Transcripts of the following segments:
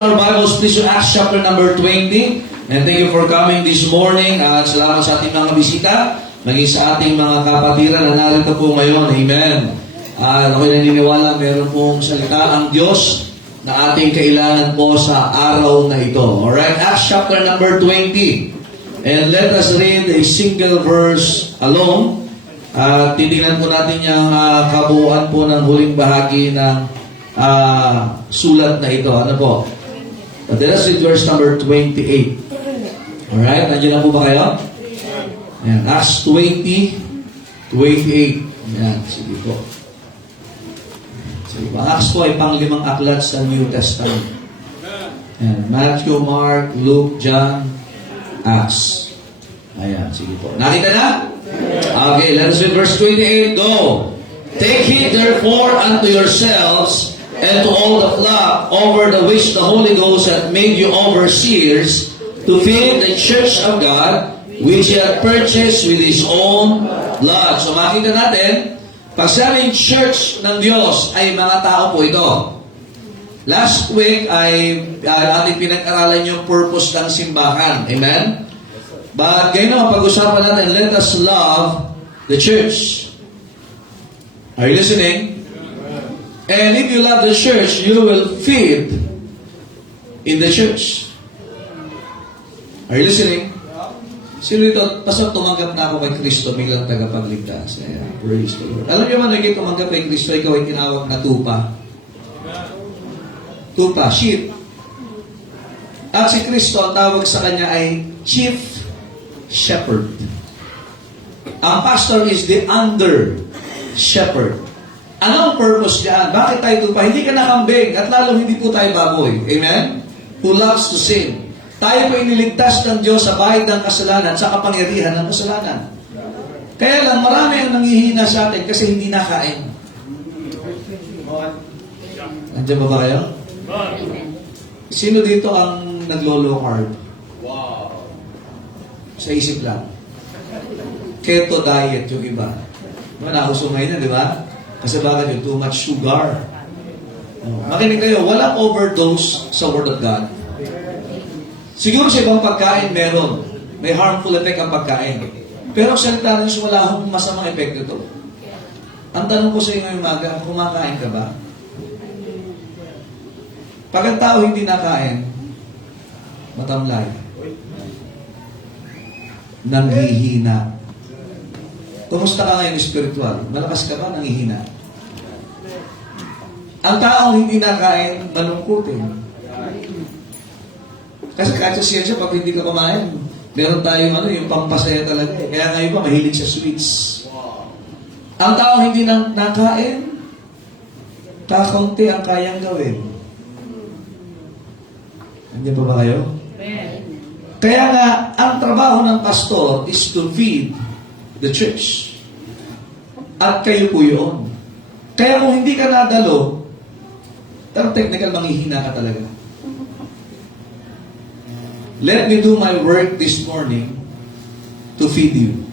Our Bibles, please, to Acts chapter number 20. And thank you for coming this morning. At salamat sa ating mga bisita, maging sa ating mga kapatiran na narito po ngayon. Amen. At ako'y naniniwala, meron pong salita ang Diyos na ating kailangan po sa araw na ito. Alright, Acts chapter number 20. And let us read a single verse alone. At titingnan po natin yung kabuuan po ng huling bahagi ng sulat na ito. Ano po? But let us read verse number 28. Alright, nandiyan na po ba kayo? Ayan, Acts 20, 28. Ayan, sige po. Sige po, Acts po ay pang-limang aklat sa New Testament. Ayan, Matthew, Mark, Luke, John, Acts. Ayan, sige po. Nakita na? Okay, let us read verse 28. Go! Take heed therefore unto yourselves and to all the flock over the which the Holy Ghost hath made you overseers, to feed the church of God, which He hath purchased with His own blood. So makita natin, pag sabing church ng Diyos ay mga tao po ito. Last week ay ating pinag-aralan yung purpose ng simbahan. Amen? But ngayon naman pag-usapan natin, let us love the church. Are you listening? And if you love the church, you will feed in the church. Are you listening? Sino dito, pasok tumanggap na ako kay Kristo bilang tagapagligtas. Ayan, praise the Lord. Alam niyo ba, naging tumanggap kay Kristo, ikaw ay tinawag na tupa. Tupa, sheep. At si Kristo, ang tawag sa kanya ay Chief Shepherd. Ang pastor is the under shepherd. Ano ang purpose niyan? Bakit tayo tupa? Hindi ka nakambing at lalong hindi po tayo baboy. Amen? Who loves to sin. Tayo po iniligtas ng Diyos sa bahid ng kasalanan sa kapangyarihan ng kasalanan. Kaya lang, marami ang nanghihina sa atin kasi hindi nakain. Nandiyan ba kayo? Sino dito ang naglo-low carb? Wow. Sa isip lang. Keto diet yung iba. Nauso ngayon, di ba? Kasi bakit yung too much sugar. Makinig kayo, walang overdose sa Word of God. Siguro sa ibang pagkain meron. May harmful effect ang pagkain. Pero ang salita ng Diyos, wala akong masamang epekto ito. Ang tanong ko sa inyo ngayong umaga, kumakain ka ba? Pag ang tao hindi nakain, matamlay. Nanghihina. Kumusta ka ngayon spiritual? Malakas ka ba? Nangihina. Ang taong hindi nakain, malungkutin. Kasi kahit sa siyensya, pag hindi ka kumain, meron tayong yung pampasaya talaga. Kaya ngayon pa, mahilig sa sweets. Ang taong hindi nakain, kakaunti ang kayang gawin. Hindi pa ba kayo? Kaya nga, ang trabaho ng pastor is to feed the church. At kayo po yun. Kaya kung hindi ka nadalo, pero technical, manghihina ka talaga. Let me do my work this morning to feed you.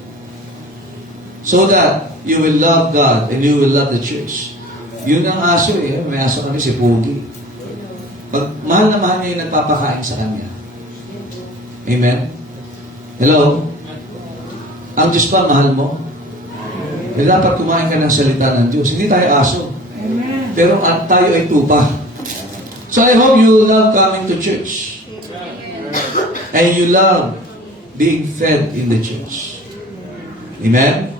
So that you will love God and you will love the church. Yun ang aso eh. May aso kami si Pogi. Pag mahal na mahal niya yung nagpapakain sa kanya. Amen? Hello? Ang Diyos ba, mahal mo? Eh, dapat kumain ka ng salita ng Diyos. Hindi tayo aso. Amen. Pero tayo ay tupa. So I hope you love coming to church. And you love being fed in the church. Amen?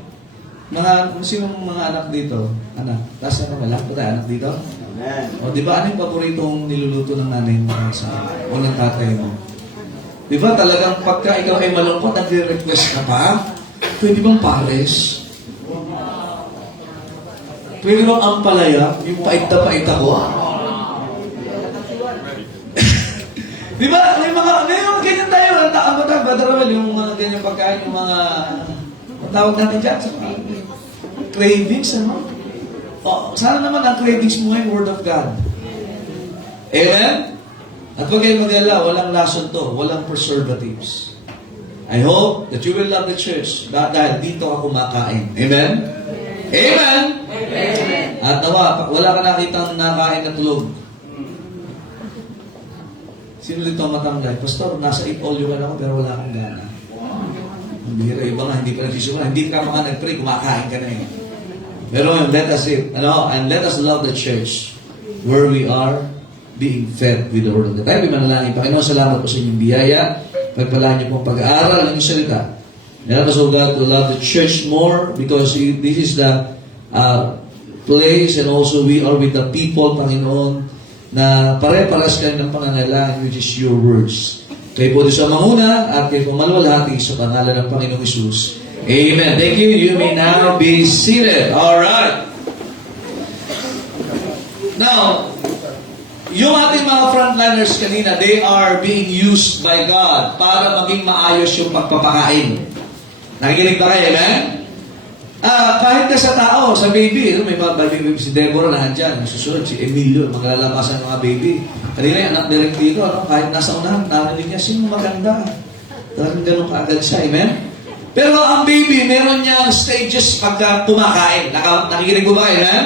Sinong mga anak dito? Anak? Taas na naman. Lahat ba tayo anak dito? Amen. O, di ba, ano yung paboritong niluluto ng nanay mo sa o ng tatay mo? Di ba talagang pagka ikaw ay malungkot, nagre-request ka pa? Pwede bang pares? Pwede bang ampalaya? Yung pait ako? Di ba? May mga ganyan tayo. Ang badaramal, yung mga ganyan pagkain, yung mga tawag natin dyan. Cravings, ano? O, sana naman ang cravings mo ay Word of God. Amen? At huwag kayong mag-alala, walang lason to, walang preservatives. I hope that you will love the church dahil dito ka kumakain. Amen? Amen? Amen. At nawa, wala ka nakitang nakain na tulog. Sino dito ang matamlay? Pastor, nasa 8 all ka na ako pero wala akong gana. Ang bihira, iba nga, hindi pa nagsisimula. Hindi ka mga nag-pray, kumakain ka na eh. Pero let us and let us love the church where we are being fed with the word of God. Tayo manalangin. Panginoon, salamat po sa inyong biyaya. Pagpalaan niyo pong pag-aaral ng inyong salita. Help us, O God, to love the church more because this is the place and also we are with the people, Panginoon, na pare-paras kayo ng pangangailangan, which is your words. Kayo po sa manguna at kayo po maluwalhati sa pangalan ng Panginoong Isus. Amen. Thank you. You may now be seated. All right. Now, yung ating mga frontliners kanina, they are being used by God para maging maayos yung pagpapakain. Nakikinig ba kayo, amen? Kahit na sa tao, sa baby, may mga baby, si Deborah na andyan, susunod, si Emilio, maglalabasan ng mga baby. Kanina yung anak direct dito, kahit nasa unahan, narinig niya, sino maganda? Talagang ganun kaagad siya, amen? Pero ang baby, meron niyang stages pagka kumakain. Nakikinig mo ba kayo, amen?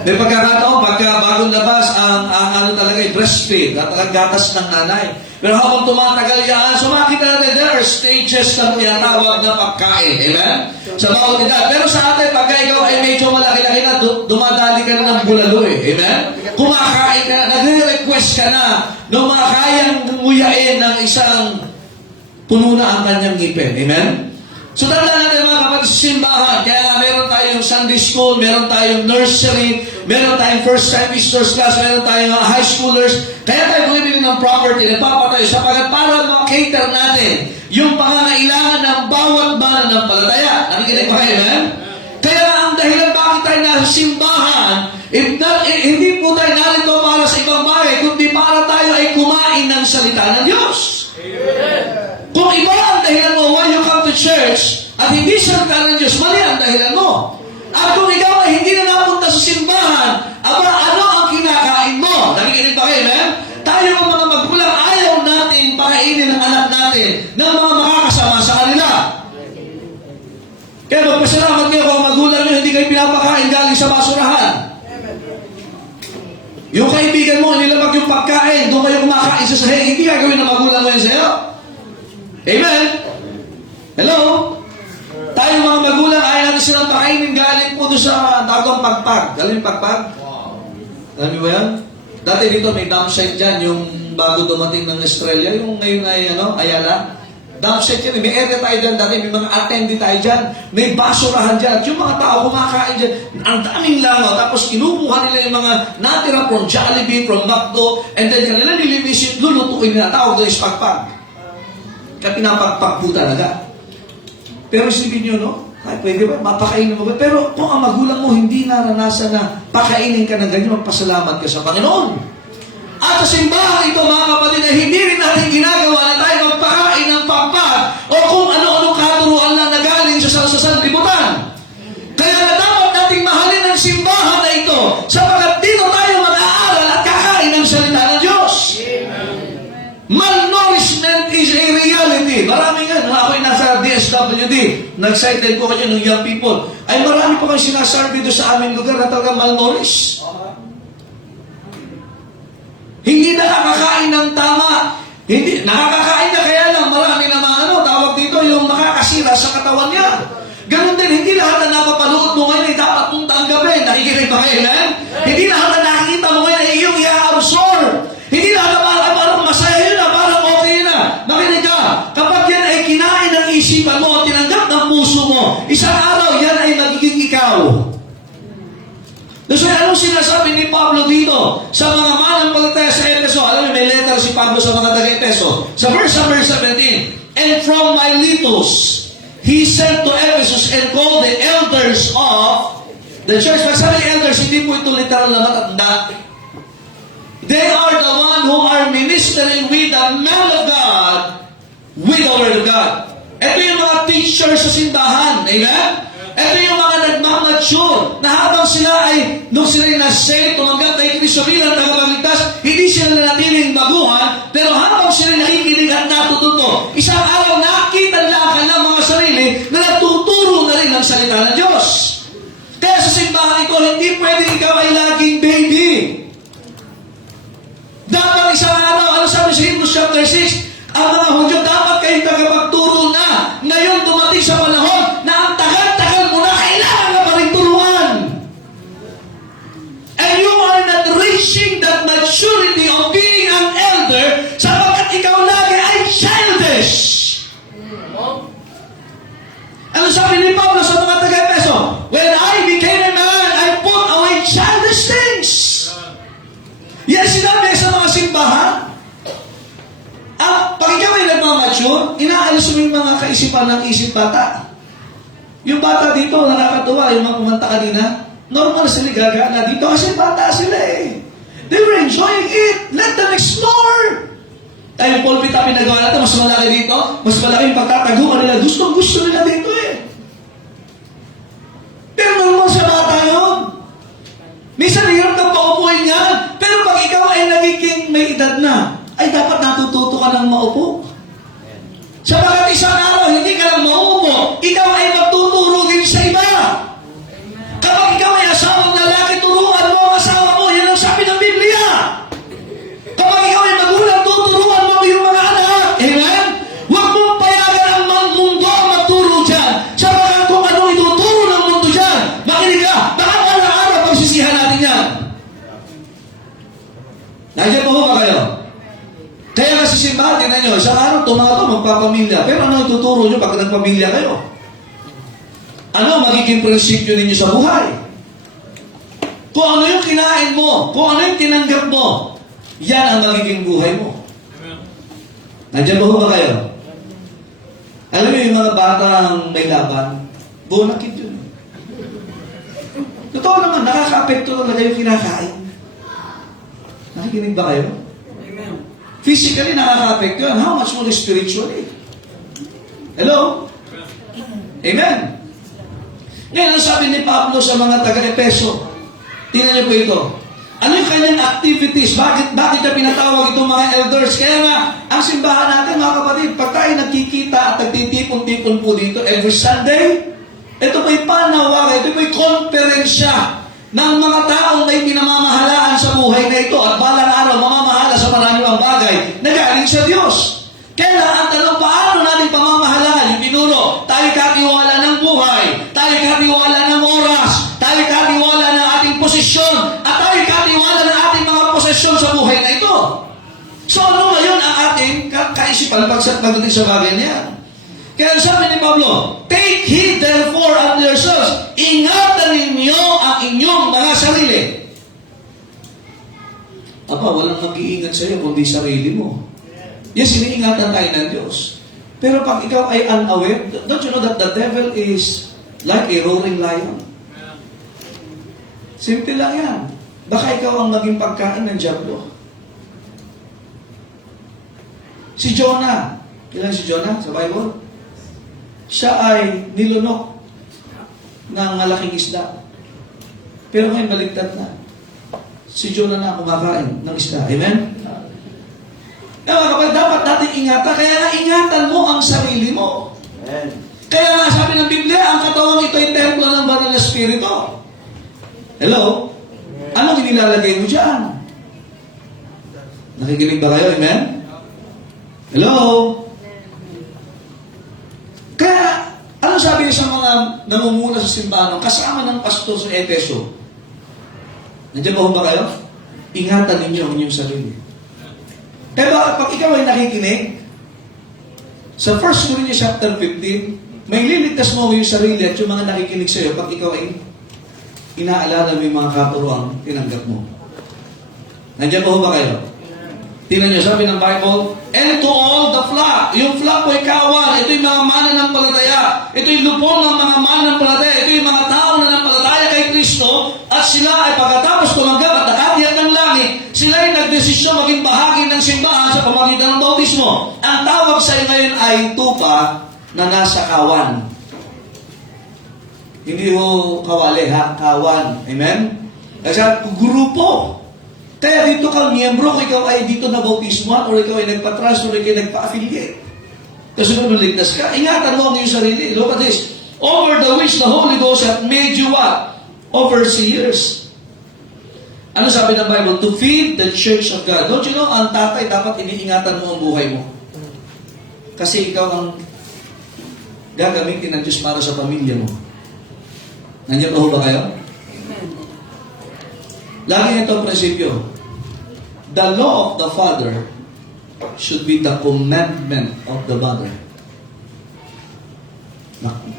May pagkakataon, pagka bagong labas, ang ano talaga, breastfeed, at ang gatas ng nanay. Pero habang tumatagal yan, so makita natin, there are stages na tinatawag na pagkain. Amen? Sa bawat edad. Pero sa atin, pagka ikaw ay medyo malaki-laki na, dumadali ka na ng bulalo eh. Amen? Kumakain ka na, nagre-request ka na ng mga kayang nguyain ng isang puno na ang kanyang ngipin. Amen? So tandaan natin mga kapatid sa simbahan, kaya meron tayong Sunday school, meron tayong nursery, meron tayong first time visitors class, meron tayong high schoolers, kaya tayo bumibili ng property, nagpapatayo sapagat para makater natin yung pangangailangan ng bawat mananampalataya. Nakikinig pa kayo, amen? Kaya ang dahilan bakit tayo nasa simbahan, hindi po tayo narito para sa ibang bagay, kundi para tayo ay kumain ng salita ng Diyos. Kung iba ang dahilan mo why you come to church at hindi salita ng Diyos, mali ang dahilan mo. At kung ikaw ay hindi na napunta sa simbahan, ano ang kinakain mo? Nakikinig ba kayo, amen? Tayo ang mga magulang, ayaw natin pakainin ang anak natin ng mga makakasama sa kanila. Kaya magpasalamat kayo kung magulang nyo hindi kayo pinapakain galing sa basurahan. Yung kaibigan mo, nilamag yung pagkain, doon kayo kumakain sa sahig, hindi gagawin ng magulang mo yun sa'yo. Amen? Hello? Tayo mga magulang, ayaw natin silang pakainin galing po doon sa tagong pagpag. Galing pagpag? Alam niyo ba yan? Dati dito may dump site dyan, yung bago dumating ng Australia, yung ngayon ay Ayala. Dump site yan, may area tayo dyan dati, may mga attendee tayo dyan, may basurahan dyan, at yung mga tao kumakain dyan, ang daming langaw, tapos kinukuha nila yung mga natira from Jollibee, from McDo, and then kanila nilimisin, lulutuin nila, tawag doon is pagpag. Kaya pinapagpag po talaga. Pero isipin nyo, no? Ay, pwede ba? Mapakainin mo ba? Pero kung ang magulang mo hindi naranasan na pakainin ka ng ganyan, magpasalamat ka sa Panginoon. At sa simbahan ito, mga kapatid, na hindi rin natin ginagawa na tayo magpakain ng pagpag o kung ano-anong katuruan lang na galing sa sanlibutan. Kaya na dapat nating mahalin ang simbahan na ito sapagkat dito tayo mag-aaral at kakain ng salita ng Diyos. Malnourishment is a reality. Marami nga, nung ako'y nasa DSWD, nag-sideline ko kayo ng young people, ay marami pa kayong sinasabi doon sa aming lugar na talagang malnourished. Hindi nakakakain ng tama. Hindi, nakakakain niya kaya lang marami na mga tawag dito, yung makakasira sa katawan niya. Ganon din, hindi lahat na napapanood mo ngayon ay dapat punta ang gabi. Nakikinig ba kayo, eh? Hindi lahat na nakikita mo ngayon ay iyong i-absorb. Hindi lahat na parang masaya yun na, parang okay na. Makinig ka, kapag yan ay kinain ng isipan mo, tinanggap ng puso mo, isang araw yan ay magiging ikaw. So, anong sinasabi ni Pablo dito sa mga mananampalataya sa Efeso? Alam mo, may letter si Pablo sa mga taga-Efeso. Sa verse 17, and from Miletus, he sent to Ephesus and called the elders of the church. Pag sabi elders, hindi po ito literal na matanda. They are the one who are ministering with the man of God, with the word of God. Ito yung mga teachers sa simbahan. Amen? Ito yung mga nagmamature na habang sila ay, nung sila ay na-save, tumanggap kay Kristo bilang tagapagligtas, hindi sila nanatiling baguhan, pero habang sila nakikinig at natututo, isang araw nakita nila ang kanilang mga sarili na natuturo na rin ang salita ng Diyos. Kaya sa simbahan ito, hindi pwedeng ikaw ay laging baby. Dapat isang araw, ano sabi sa Hebrews Ang mga Hudyo, dapat kayo tagapagturo na. Ngayon dumating sa panahon na ang tagal-tagal mo na kailangan ka pa rin turuan. And you are not reaching that maturity of being an elder sapagkat ikaw lagi ay childish. Ano sabi ni Pablo sa mga taga-Efeso? When I became a man, I put away childish things. Yan sinabi sa mga simbahan. Pag ikaw ay nagmamature, inaalis mo yung mga kaisipan ng isip bata. Yung bata dito, nakakatuwa, yung mga kumanta kanina, normal sila gagana dito kasi bata sila eh. They were enjoying it. Let them explore. Tayo yung pulpit na pinagawa natin, mas malaki dito, mas malaki yung pagtataguan nila. Gusto nila dito eh. Pero normal sa bata yun. Minsan hirap kang paupuin yan. Pero pag ikaw ay nagiging may edad na, ay dapat natututo ka ng maupo. Sapagat isang araw, hindi ka lang maupo, ikaw ay magtuturo din sa iba. Kapag ikaw ay asawang lalaki, turuan mo ang asawa mo. Yan ang sabi ng Biblia. Kapag ikaw ay magulang, tuturuan mo yung mga anak. Amen? Huwag mong payagan ang mundo ang magturo dyan. Sapagat kung anong ituturo ng mundo dyan, makinig ka, baka walang araw pagsisihan natin yan. Nandiyan po ba kayo? Kaya kasi simbahan, tingnan nyo, isang araw tumato, magpapamilya. Pero ano ituturo nyo pag nagpamilya kayo? Ano magiging prinsipyo ninyo sa buhay? Kung ano yung kinain mo, kung ano yung tinanggap mo, yan ang magiging buhay mo. Nandiyan ba kayo? Alam niyo yung mga batang may laban, bonakid yun. Totoo naman, nakaka-apekto talaga yung kinakain. Nakikinig ba kayo? Physically, nakaka-apekto yan. How much more spiritually? Hello? Amen? Ngayon, ang sabi ni Pablo sa mga taga-Epeso, tingnan niyo po ito. Ano yung kanyang activities? Bakit na pinatawag itong mga elders? Kaya nga, ang simbahan natin, mga kapatid, pag tayo nagkikita at nagtitipon-tipon po dito every Sunday, ito po'y panawagan, ito po'y konferensya ng mga taong may pinamamahalaan sa buhay na ito at balang araw mamamahala sa marami pang bagay na galing sa Diyos. Kaya ang tanong, paano natin pamamahalaan? Yung pinuro, tayo katiwala ng buhay, tayo katiwala ng oras, tayo katiwala ng ating posisyon, at tayo katiwala ng ating mga posisyon sa buhay na ito. So ano ngayon ang ating kaisipan pagdating sa bagay niya? Kaya sabi ni Pablo, take heed therefore unto yourselves. Ingatan ninyo ang inyong mga sarili. Aba, walang mag-iingat sa iyo kundi sarili mo. Yes, iniingatan tayo ng Diyos. Pero pag ikaw ay unaware, don't you know that the devil is like a roaring lion? Simple lang yan. Baka ikaw ang maging pagkain ng diablo. Si Jonah, kailan si Jonah sa Bible? Siya ay nilunok ng malaking isda. Pero ngayon baligtad na. Si Jonah na kumakain ng isda. Amen? Kapag dapat natin ingatan, kaya nga ingatan mo ang sarili mo. Amen. Kaya nga sabi ng Biblia, ang katawang ito ay templo ng banal na Espiritu. Hello? Anong inilalagay mo dyan? Nakikinig ba kayo? Amen? Hello? Kaya, ano sabi sa mga namumuna sa simbahan, kasama ng pastor sa Efeso? Nandiyan ba kayo? Ingatan ninyo ang inyong sarili. Pero pag ikaw ay nakikinig, sa 1 Corinthians chapter 15, may liligtas mo yung sarili at yung mga nakikinig sa iyo pag ikaw ay inaalala mo yung mga katuruang tinanggap mo. Nandiyan ba kayo? Tingnan niyo, sabi ng Bible, and to all the flock. Yung flock po ay kawan. Ito yung mga mananampalataya. Ito yung lupon ng mga mananampalataya. Ito yung mga tao na nampalataya kay Kristo. At sila ay pagkatapos tumanggap at nakatiyak ng langit, sila ay nagdesisyon maging bahagi ng simbahan sa pamagitan ng bautismo. Ang tawag sa iyo ngayon ay tupa na nasa kawan. Hindi ho kawali ha, kawan. Amen? Kasi grupo. Kaya dito ka miyembro, kung ikaw ay dito na bautismuhan, o ikaw ay nagpa-transfer, o ikaw ay nagpa-affiliate. Kasi kung naligtas ka, ingatan mo ang iyong sarili. Look at this. Over the which the Holy Ghost hath made you what? Overseers. Ano sabi ng Bible? To feed the church of God. Don't you know, ang tatay dapat iniingatan mo ang buhay mo. Kasi ikaw ang gagamitin ng Diyos para sa pamilya mo. Nandiyan pa ho ba kayo? Lagi ito ang prinsipyo. The law of the father should be the commandment of the mother.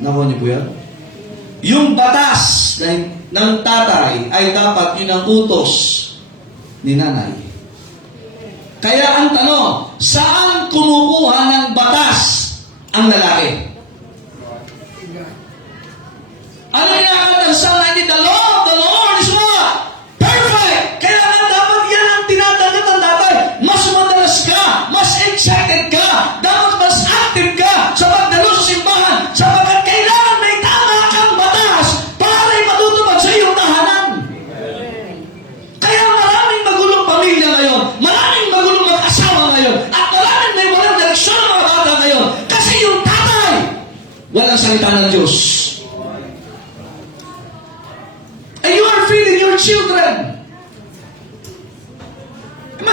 Nakuha niyo po yan? Yung batas ng tatay ay dapat yun ang utos ni nanay. Kaya ang tanong, saan kumukuha ng batas ang lalaki? Ano inakatang sa hindi the law of the Lord is what? Perfect! Kaya nga dapat yan ang tinatanggap ng tatay. Mas madalas ka, mas excited ka, dapat mas active ka sa pagdalo sa simbahan sapagkat kailangan may tama kang batas para matutupad sa iyong tahanan. Kaya maraming magulong pamilya ngayon, maraming magulong mag-asawa ngayon, at maraming may walang direksyon ng mga bata ngayon kasi yung tatay walang salita ng Diyos. And you are feeding your children.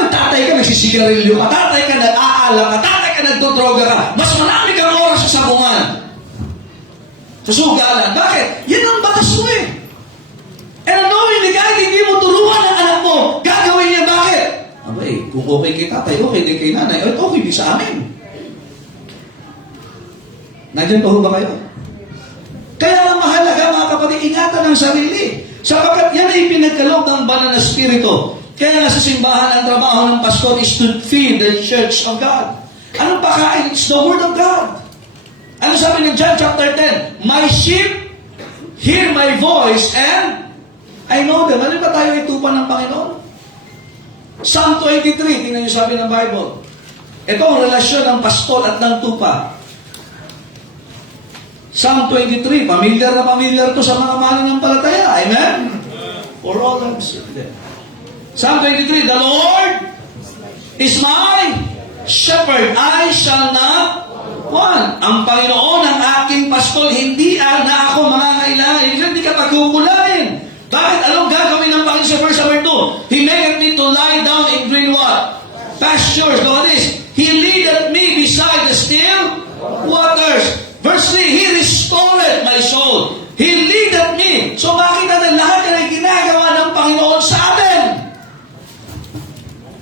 Tatay ka nagsisigarilyo, tatay ka nag-aalak, tatay ka nagdodroga ka, mas marami kang oras sa sabungan. Sa sugalan. Bakit? Yan ang batas mo eh. And knowing kahit hindi mo tulungan ang anak mo, gagawin niya bakit? Abay, kung okay kay tatay, okay din kay nanay, okay din sa amin. Nandiyan pa ho ba kayo? Kaya ang mahalaga mga kapatid, ingatan ang sarili. Sapagkat yan ay pinagkaloob ng banal na spirito. Kaya nga sa simbahan, ang trabaho ng pastor is to feed the church of God. Anong pakain? It's the word of God. Ano sabi ng John chapter 10? My sheep hear my voice and I know them. Ano ba tayo itupan ng Panginoon? Psalm 23, tingnan niyo sabi ng Bible. Ito ang relasyon ng pastor at ng tupa. Psalm 23, familiar na familiar to sa mga mananampalataya. Amen? For all of us. Psalm 23, the Lord is my shepherd. I shall not want. Ang Panginoon ang aking pastol, hindi na ako mangangailangan. Hindi ka pagkukulangin. Bakit? Anong gagawin ng Panginoon sa verse number 2? He maketh me to lie down in green what? Pastures. Look at this. He leadeth me beside the still waters. Verse 3, He restored my soul. He leadeth me. So makita na lahat yan ay ginagawa ng Panginoon sa atin.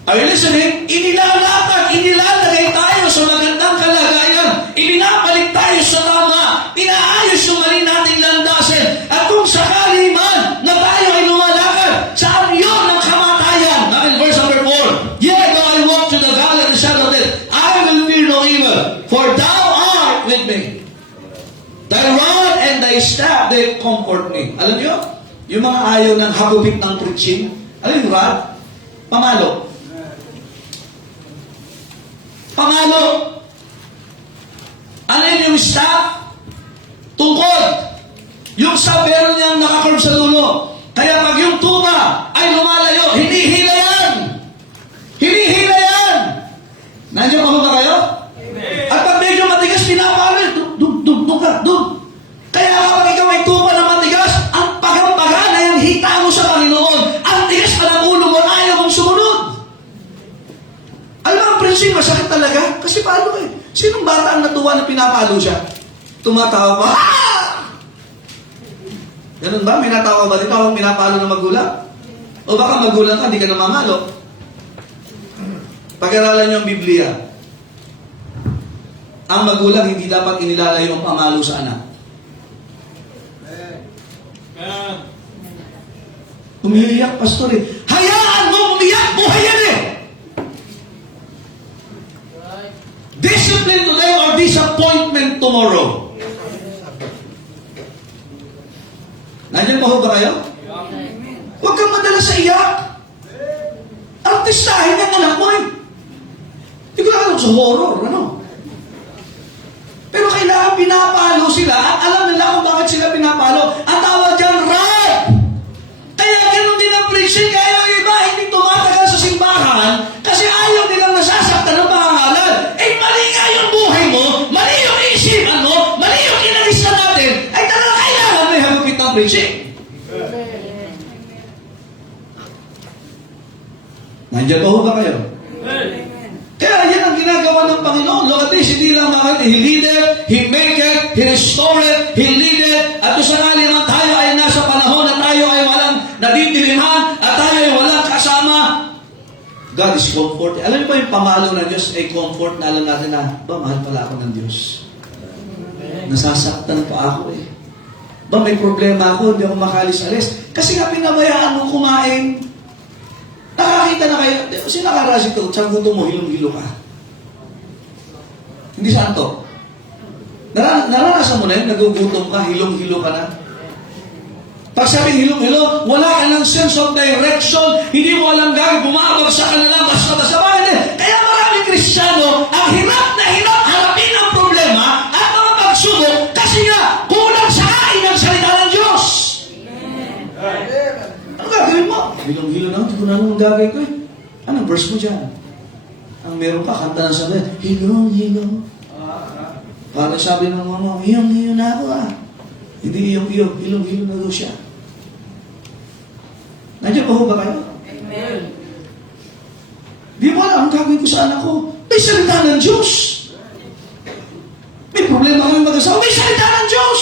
Are you listening? Inilalagay tayo sa magandang kalagayan. Ibinabalik tayo sa tama. Inaayos yung mali nating landasin. At kung sakali man na tayo ay lumalakad, saan yun ang kamatayan? Bakit verse number 4? Yea, though I walk to the valley of the shadow of death, I will fear no evil, for thou art with me. Thy rod and thy staff, they comfort me. Alam niyo, yung mga ayaw ng hagupit ng preaching, alam yung rod? Pamalo. Pamalo. Ano yun yung staff? Tungkod. Yung staff, meron niyang nakakurb sa dulo. Kaya pag yung tuba ay lumalayo, hinihila yan. Hinihila yan. Nandiyan pa ba kayo? At pag medyo matigas, pinapalo. Doon. Kaya kapag ikaw ay tupa na matigas, ang pagambaga na yung hita mo sa Panginoon, ang tigas pa ng ulo mo, ayaw mong sumunod. Alam mo, ang prinsip, masakit talaga. Kasi paano eh? Sinong bata ang natuwa na pinapalo siya? Tumatawa ba? Ganun ba? May natawa ba dito kung pinapalo ng magulang? O baka magulang ka, hindi ka namamalo. Pag-aralan niyo ang Biblia. Ang magulang hindi dapat inilalayo ang pamalo sa anak. Umiiyak, pastor eh. Hayaan mo umiyak! Buhay yan eh! Discipline today or disappointment tomorrow. Nandiyan pa ho ba kayo? Huwag kang madala sa iyak. Artistahin ang anak mo eh. Hindi ko nakakot sa horror, ano? Pero kailangan pinapalo sila at alam nila kung bakit sila pinapalo. Ang tawag dyan, right! Kaya ganun din ang preaching. Kaya yung iba hindi tumatagal sa simbahan kasi ayaw nilang nasasaktan ng pangangalan. Eh, mali nga yung buhay mo, mali yung isipan mo, mali yung inalisa natin, ay talaga kailangan may hagupit ng preaching. Nandiyan pa ho ba kayo? Kaya yan ang ginagawa ginagawa ng Panginoon. Look at this, hindi lang makit, He leadeth, He maketh, He restoreth, He leadeth. At kung sakali naman tayo ay nasa panahon na tayo ay walang nadidiliman at tayo ay walang kasama, God is comfort. Alam niyo ba yung pamalo ng Diyos ay comfort na alam natin na, ba, mahal pala ako ng Diyos. Nasasaktan pa ako eh. Ba, may problema ako, hindi ako makalis-alis. Kasi nga pinabayaan mo kumain. Nakakita na kayo, sino nakarasi ito? Sa gutom mo, hilong-hilo ka. Hindi saan to? Naranasan mo na yun, nagugutom ka, hilong-hilo ka na. Pag sabing hilong-hilo, wala ka ng sense of direction, hindi mo alam gagawin, bumabagsak ka na lang, basta-basta ba? Kaya maraming Kristiyano, ang hirap na hirap harapin ang problema at mga pagsubok kasi nga, kulang sa kain ng salita ng Diyos. Ano gagawin mo? Hilong-hilo na, hindi ko na alam ang gagawin ko eh. Anong verse mo dyan? Ang meron pa, kanta ng sabi, hilong-hilo. Parang sabi ng mama, hiyong-hilo na ako ah. Hindi hiyong-hilo, hilong-hilo na daw siya. Nandiyan pa ho ba kayo? Amen. Di mo alam ang gagawin ko sa anak ko. May salita ng Diyos. May problema kami mag-asawa. May salita ng Diyos.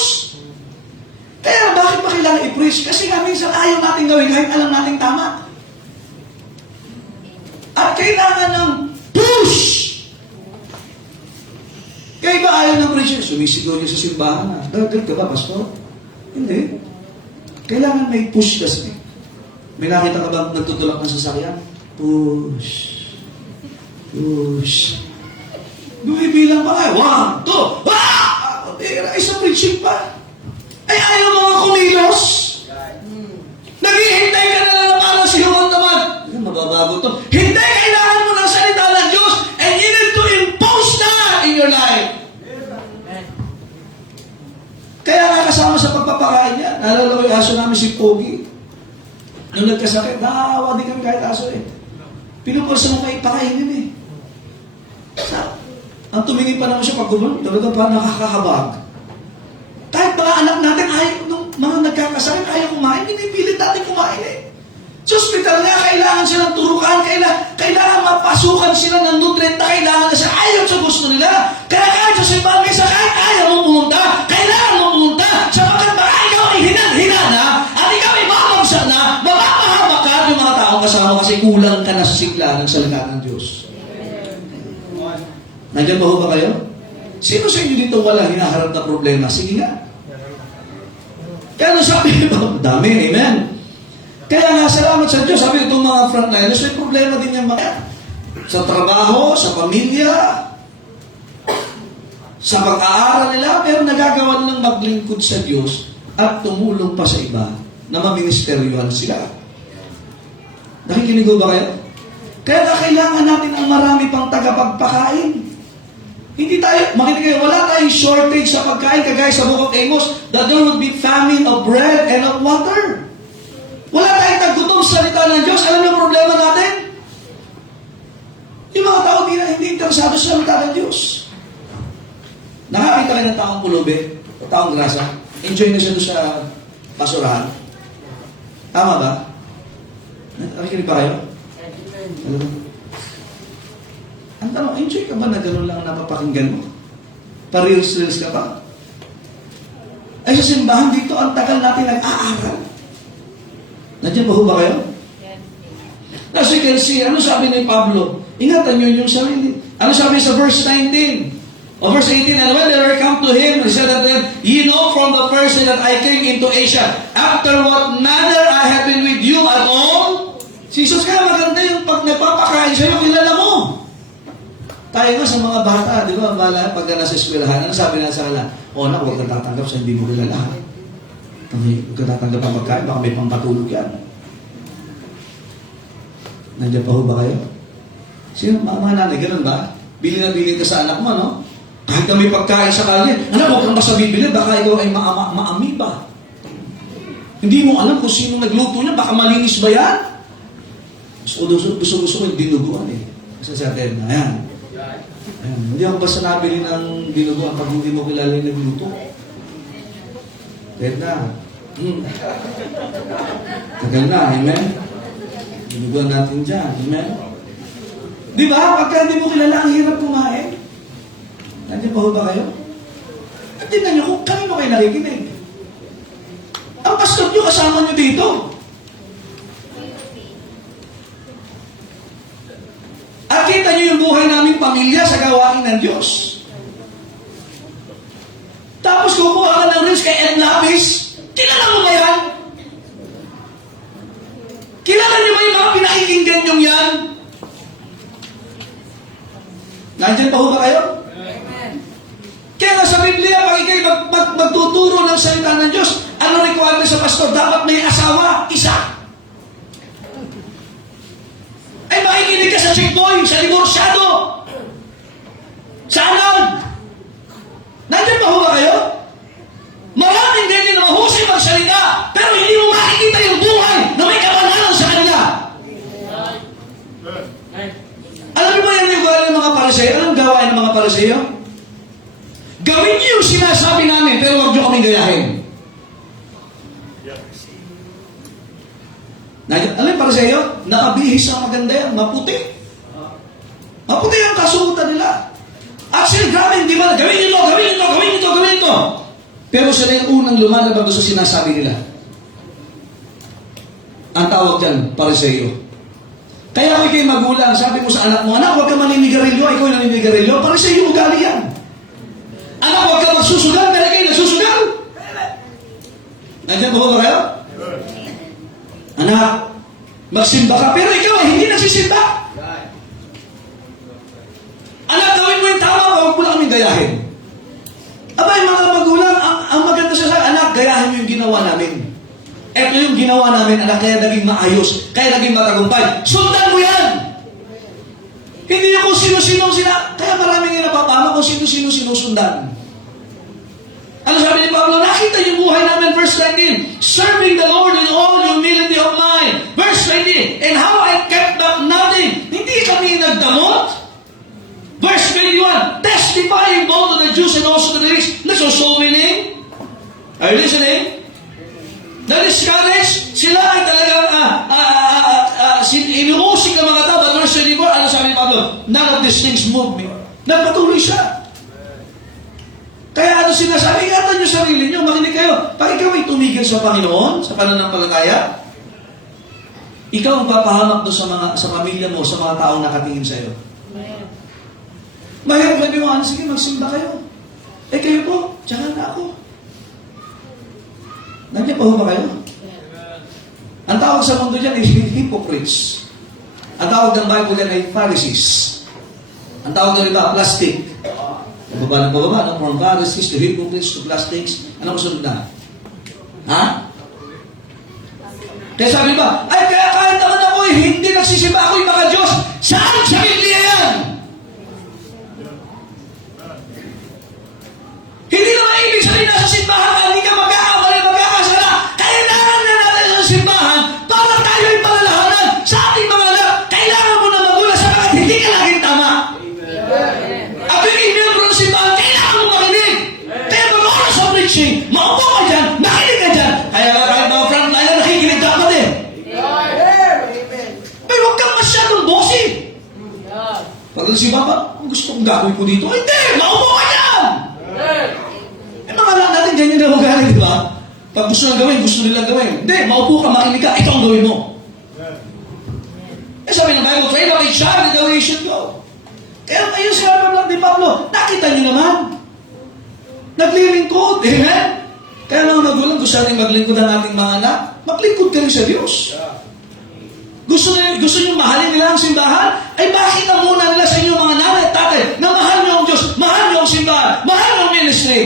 Kaya bakit ba kailangan i-preach? Kasi nga minsan ayaw natin gawin kahit alam natin tama. At kailangan ng push. Kaya ba ayaw ng preacher? Sumisigaw niya sa simbahan na. Dagal ka ba, pastor? Hindi. Kailangan may push kasi. May nakita ka ba nagtutulak ng sasakyan? Push. Push. Bumibilang pa kayo. 1, 2, ay sa preaching pa. Ay ayaw mga kumilos. Naghihintay ka na lang para si Human naman. Mababago to. Hindi, kailangan mo ng salita ng Diyos and you need to impose that in your life. Kaya nga kasama sa pagpapakain niya, naalala ko yung aso namin si Pogi. Nung nagkasakit, naawa din kami kahit aso eh. Pinupulsa mo kayo pakainin eh. Ang tumingin pa naman siya pag gumulong, talaga pa nakakahabag. Kahit mga anak natin, ayaw, nung mga nagkakasakit, ayaw kumain, pinipilit natin kumain eh. Sa hospital nga, kailangan silang turukan, kailangan mapasukan sila ng nutrient na kailangan na siya. Ayaw sa gusto nila. Kaya kahit sa simbahan, minsan kahit ayaw mo pumunta, kailangan mo pumunta. Sapagkat baka ikaw ay hinan-hina na, at ikaw ay mamamsa na, mapapahaba ka yung mga taong kasama kasi kulang ka na sa sigla ng salita ng Diyos. Nandiyan ba ho ba kayo? Sino sa inyo dito wala hinaharap na problema? Sige nga. Kaya nung sabi, dami, amen. Kaya nga, salamat sa Diyos. Sabi itong mga frontliners, may problema din yung mga sa trabaho, sa pamilya, sa pag-aaral nila, pero nagagawa nilang maglingkod sa Diyos at tumulong pa sa iba na maministeryuhan sila. Nakikinig ba kayo? Kaya nga kailangan natin ang marami pang tagapagpakain. Hindi tayo, makinig kayo, wala tayong shortage sa pagkain, kagaya sa Book of Amos, that there would be famine of bread and of water. Wala tayong tagutom sa salita ng Diyos. Alam niyo ang problema natin? Yung mga tao hindi interesado sa salita ng Diyos. Nakakita kayo ng taong pulubi o taong grasa, enjoy na siya doon sa basurahan. Tama ba? Nakikinig pa kayo? Ang tanong, enjoy ka ba na gano'n lang ang napapakinggan mo? Pa-reels ka ba? Ay sa simbahan dito, ang tagal natin nag-aaral. Nandiyan ba ho ba kayo? As you can see, ano sabi ni Pablo? Ingatan nyo yung sarili. Ano sabi sa verse 19? O verse 18, and when they were come to him, he said that them, ye know from the first day that I came into Asia, after what manner I have been with you at all. Si Jesus kaya maganda yung pag nagpapakain sa'yo, kilala mo. Tayo nga sa mga bata, di ba, pag nasa eskwelahan, ano sabi na sa ala? O na, huwag kang tatanggap sa hindi mo kilala. Huwag kang tatanggap ang pagkain, baka may pampatulog yan. Nandiyan pa ho ba kayo? Sino, mga nanay, ganun ba? Bili na bili ka sa anak mo, no? Kahit na may pagkain sa kalye, anak, huwag kang basta bibili, baka ikaw ay maami ba? Hindi mo alam kung sino nagluto niya, baka malinis ba yan? Gusto ko yung dinuguan eh. Kasi sa atin, ayan. Hindi ako basta nabili ng dinuguan pag hindi mo kilala yung nagluto. Kaya na. Tagal na, amen? Dinuguan natin dyan, amen? Di ba? Pagka hindi mo kilala, ang hirap kumain. Nandiyan pa ho ba kayo? At tingnan nyo kung kanino kayo nakikinig. Ang pastor nyo kasama nyo dito. At kita nyo yung buhay naming pamilya sa gawain ng Diyos. Tapos kukuha ka ng rings kay Ed Lapis. Kilala mo ba yan? Kilala niyo ba yung mga pinakikinggan nyo yan? Nandiyan pa ho ba kayo? Amen. Kaya nga sa Biblia, pag ikay magtuturo ng salita ng Diyos, ano requirement sa pastor? Dapat may asawa, isa. Ay makikinig ka sa checkpoint, sa divorsyado, sa anod. Nandiyan pa ho ba kayo? Maraming ganyan na mahusay magsalita, pero hindi mo makikita yung buhay na may kabanalan sa kanila. Alam mo ba yan yung gawain ng mga Pariseo? Anong gawain ng mga Pariseo? Gawin niyo yung sinasabi namin, pero huwag niyo kaming gayahin. Alam yung Pariseo? Nakabihis ang maganda yan, maputi. Maputi ang kasuotan nila. Actually, grabe, hindi ba? Gawin ito, gawin ito, gawin ito, gawin ito. Pero sila yung unang lumalabag sa sinasabi nila. Ang tawag dyan, Pariseo. Kaya kung ikay magulang, sabi mo sa anak mo, anak, huwag ka maninigarilyo, ikaw yung naninigarilyo, Pariseo yung ugali yan. Anak, huwag ka magsusugal, pero kayo nagsusugal. Nandiyan ba kayo? Anak, magsimba ka, pero ikaw ay hindi nagsisimba. Anak, gawin mo yung tama, huwag mo lang kaming gayahin. Abay, mga magulang, ang maganda sa anak, gayahin mo yung ginawa namin. Ito yung ginawa namin, anak, kaya naging maayos, kaya naging matagumpay. Sundan mo yan! Hindi yung kung sino-sino sila. Kaya maraming yung napapama kung sino-sino sinusundan. Ano sabi ni Pablo? Nakita yung buhay namin, verse 19. Serving the Lord in all humility of mind. Verse 20. And how I kept back nothing. Hindi kami nagdamot. Verse 21. Testifying both to the Jews and also to the Greeks. So winning. Are you listening? Na-discourage, sila ay talagang inuusik ng mga tao. But verse 24, ano sabi ni Pablo? None of these things move me. Nagpatuloy siya. Kaya ano sinasabi? Ingatan nyo sarili nyo, makinig kayo. Pag ikaw ay tumigil sa Panginoon, sa pananampalataya, ikaw ang papahamak doon sa pamilya mo, sa mga taong nakatingin sa iyo. Mahirap sabi mo, sige, magsimba kayo. Eh kayo po, tsaka na ako. Nandiyan pa ho ba kayo? Ang tawag sa mundo dyan ay hypocrites. Ang tawag ng Bible dyan ay Pharisees. Ang tawag ng iba, plastic. Pababa ng pababa, no? From Pharisees to hypocrites to plastics. Ano kasunod na? Ha? Kaya sabi ba, ay kaya kahit naman ako hindi nagsisimba ako yung mga Diyos. Saan sa Biblia yan? Hindi naman ibig sabihin na sa simbahan, hindi ka mag-aamali, mag-aasala. Kailangan na natin sa simbahan para tayo ay palalahanan sa ating mga anak. Kailangan mo na magula sa mga hindi ka laging tama. At yung i-member ng simbahan, kailangan mo makinig. Kaya mag-oras sa preaching, maupo ka dyan, makinig ka dyan. Kaya kahit mga frontliner, nakikinig dapat eh. Pero huwag kang masyadong bossy. Pag si Papa, ang gusto kong gagawin ko dito, hindi, maupo ka dyan. Mga anak natin, ganyan na magaling, di ba? Pag gusto nang gawin, gusto nilang gawin. Hindi, maupo ka, makinig ka, ito ang gawin mo. Sabi ng Bible, train up a child in the way he should go. Kaya ngayon sinabi lang ni Pablo, nakita niyo naman. Naglilingkod, amen? Kaya mga magulang, gusto natin maglingkod ang ating mga anak, maglingkod kayo sa Diyos. Gusto niyo mahalin nila ang simbahan? Ay bakit ang muna nila sa inyo mga nanay at tatay na mahal niyo ang Diyos, mahal niyo ang simbahan, mahal niyo ang ministry?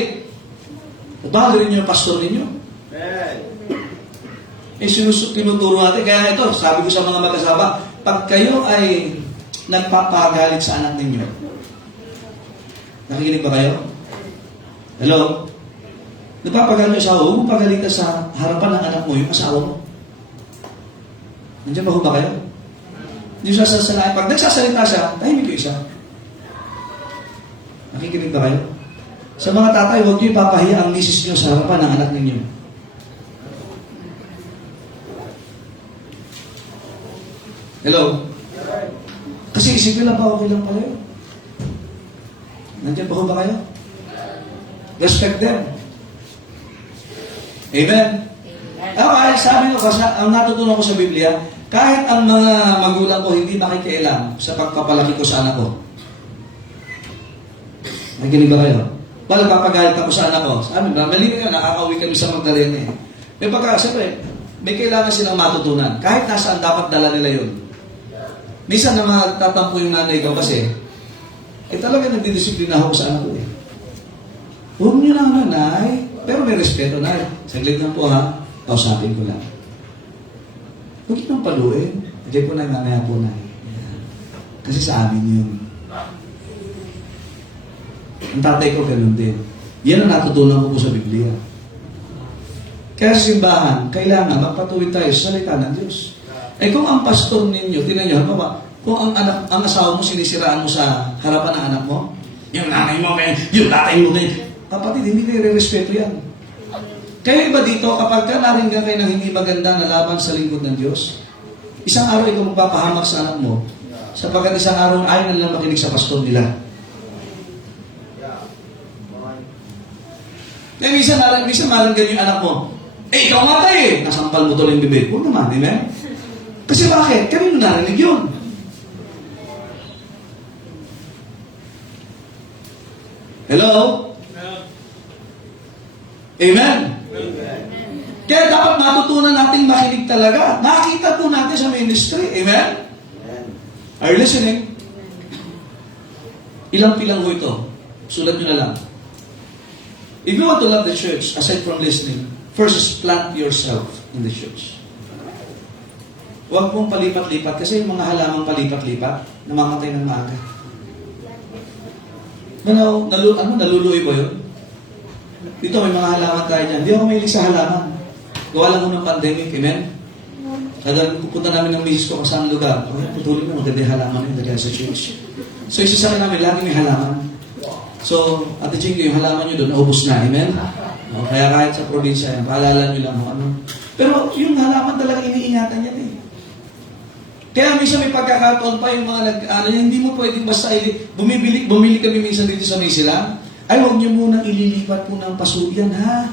Bago rin niyo yung pastor ninyo. Tinuturo natin. Kaya ito, sabi ko sa mga mag-asawa, pag kayo ay nagpapagalit sa anak ninyo, nakikinig ba kayo? Hello? Nagpapagalit yung asawa, huwag mo pagalitan sa harapan ng anak mo, yung asawa mo. Nandiyan ba ba kayo? Hindi siya sasalain. Pag nagsasalita siya, tahimik yung isa. Nakikinig ba kayo? Sa mga tatay, huwag niyo ipapahiya ang misis niyo sa harapan ng anak ninyo. Hello? Kasi isipin lang pa, okay lang pala yun. Nandiyan pa ho ba kayo? Respect them. Amen? Kahit sabi ko, ang natutunan ko sa Biblia, kahit ang mga magulang ko hindi makikialam sa pagpapalaki ko sa anak ko. Nakikinig ba kayo? Wala, papagalit ako sa anak ko. Sabi, mali nga, nakakauwi kami sa Magdalena eh. May siyempre, may kailangan silang matutunan. Kahit nasaan, dapat dala nila yun. Minsan na matatampo yung nanay ko kasi, talaga nagdidisiplina ako sa anak ko eh. Huwag niyo lang nanay, pero may respeto na. Saglit lang po ha, kausapin ko lang. Huwag niyo nang paluin. Diyan po na, mamaya po na. Kasi sa amin yun. Ang tatay ko ganun din. Yan ang natutunan ko po sa Biblia. Kaya sa simbahan, kailangan magpatuloy tayo sa salita ng Diyos. Eh kung ang pastor ninyo, tinan nyo, kung ang asawa mo sinisiraan mo sa harapan ng anak mo, yung nanay mo, yung tatay mo, kapatid, hindi nire-respeto yan. Kaya iba dito, kapag ka naringgan kayo ng hindi maganda na laban sa lingkod ng Diyos, isang araw ikaw magpapahamak sa anak mo, sapagkat isang araw ayaw na lang makinig sa pastor nila. Eh, minsan maringgan yung anak mo, ikaw matay eh! Nasampal mo tuloy yung bibig. Huwag naman, amen? Kasi bakit? Kanino narinig yun? Hello? Amen? Kaya dapat matutunan natin makinig talaga. Nakita po natin sa ministry. Amen? Are you listening? Ilang pilang ho ito? Sulat nyo na lang. If you want to love the church, aside from listening, first is plant yourself in the church. Huwag pong palipat-lipat kasi yung mga halamang palipat-lipat, namamatay ng maaga. Naluluoy ba yun? Dito may mga halaman tayo dyan. Hindi ako mahilig sa halaman. Gawa lang mo ng pandemic, amen? Kada pupunta namin ng misis ko kung saan lugar, putulin mo, maganda yung halaman yun, dagyan sa church. So isa sa akin namin, lagi may halaman. So, Ate Chingy, yung halaman nyo doon, naubos na, amen? O, kaya kahit sa probinsya, paalala nyo lang ano. Pero yung halaman talaga iniingatan yan eh. Kaya minsan may pagkakataon pa yung mga hindi mo pwedeng basta bumili kami minsan dito sa Maysila. Ay, huwag nyo munang ililipat po ng paso yan, ha?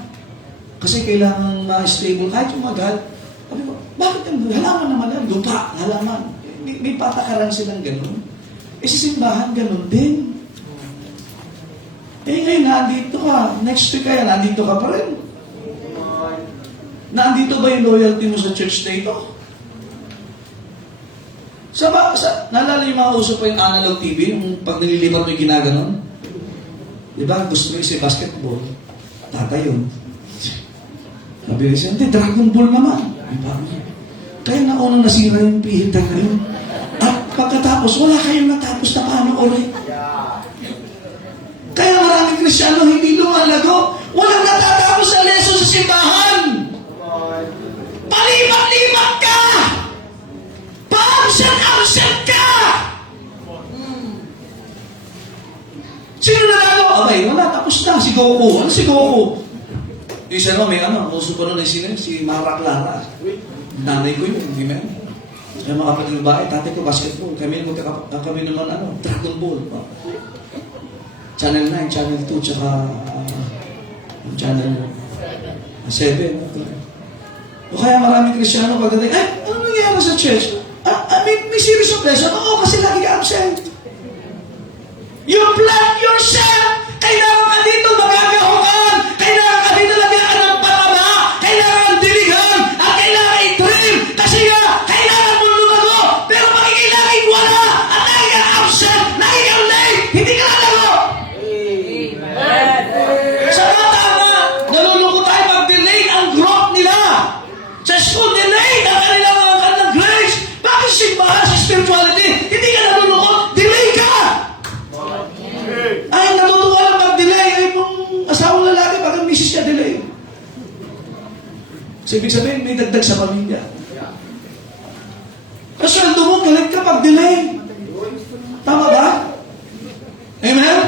Kasi kailangan ma-stable. Kahit yung magat, sabi ko, bakit yung halaman naman yan? Lupa, halaman. May patakaran silang ganun. Eh, sa simbahan, ganun din. Eh, ngayon, nandito ka. Next week kaya, nandito ka pa rin. Nandito ba yung loyalty mo sa church na ito? Naalala yung mga uso pa yung analog TV, yung pag nililipat mo yung ginaganon? Diba, gusto mo yung si basketball? Tatay yun. Sabi ko siya, hindi, Dragon Ball naman. Kaya naunang nasira yung pihit na yun. At pagkatapos, wala kayong natapos na paano ulit. Kaya maraming Kristyano hindi lumalago. Walang natatapos sa leso sa simbahan. Palipat-lipat ka! Pa-absent ka! Sino nalago? Okay, wala, tapos na. Si Goku. Ano si Goku? Yung isa may uso pa nun si Mara Clara. Nanay ko yun, hindi mo yun. Yung mga kapatid ng bahay, tatay ko basketball. Kami naman Dragon Ball. Channel 9, Channel 2, tsaka Channel 7. O kaya maraming Kristyano pagdating, ano nangyayari sa church? May series of lesson? Oo, kasi lagi ka absent. You plant yourself! Kailangan ka dito magagahukan! Kailangan ka dito lagyan ka ng palama! Kailangan diligan! At kailangan i-trim! Kasi nga, kailangan mo lumago! Pero makikilangin wala! At lagi ka absent! Lagi ka late! Hindi ka lalago! Sa mga tama, nalulungkot tayo pag-delay ang growth nila. Sa school, delay ang kanilang grades. Bakit simbahan sa spirituality? Hindi ka nalulungkot, delay ka! Ay, natutuwa lang pag-delay. Ay, kung asawang lalaki, pag ang misis niya, delay. So, ibig sabihin, may dagdag sa pamilya. Kasi sweldo mo, galit ka pag-delay. Tama ba? Amen?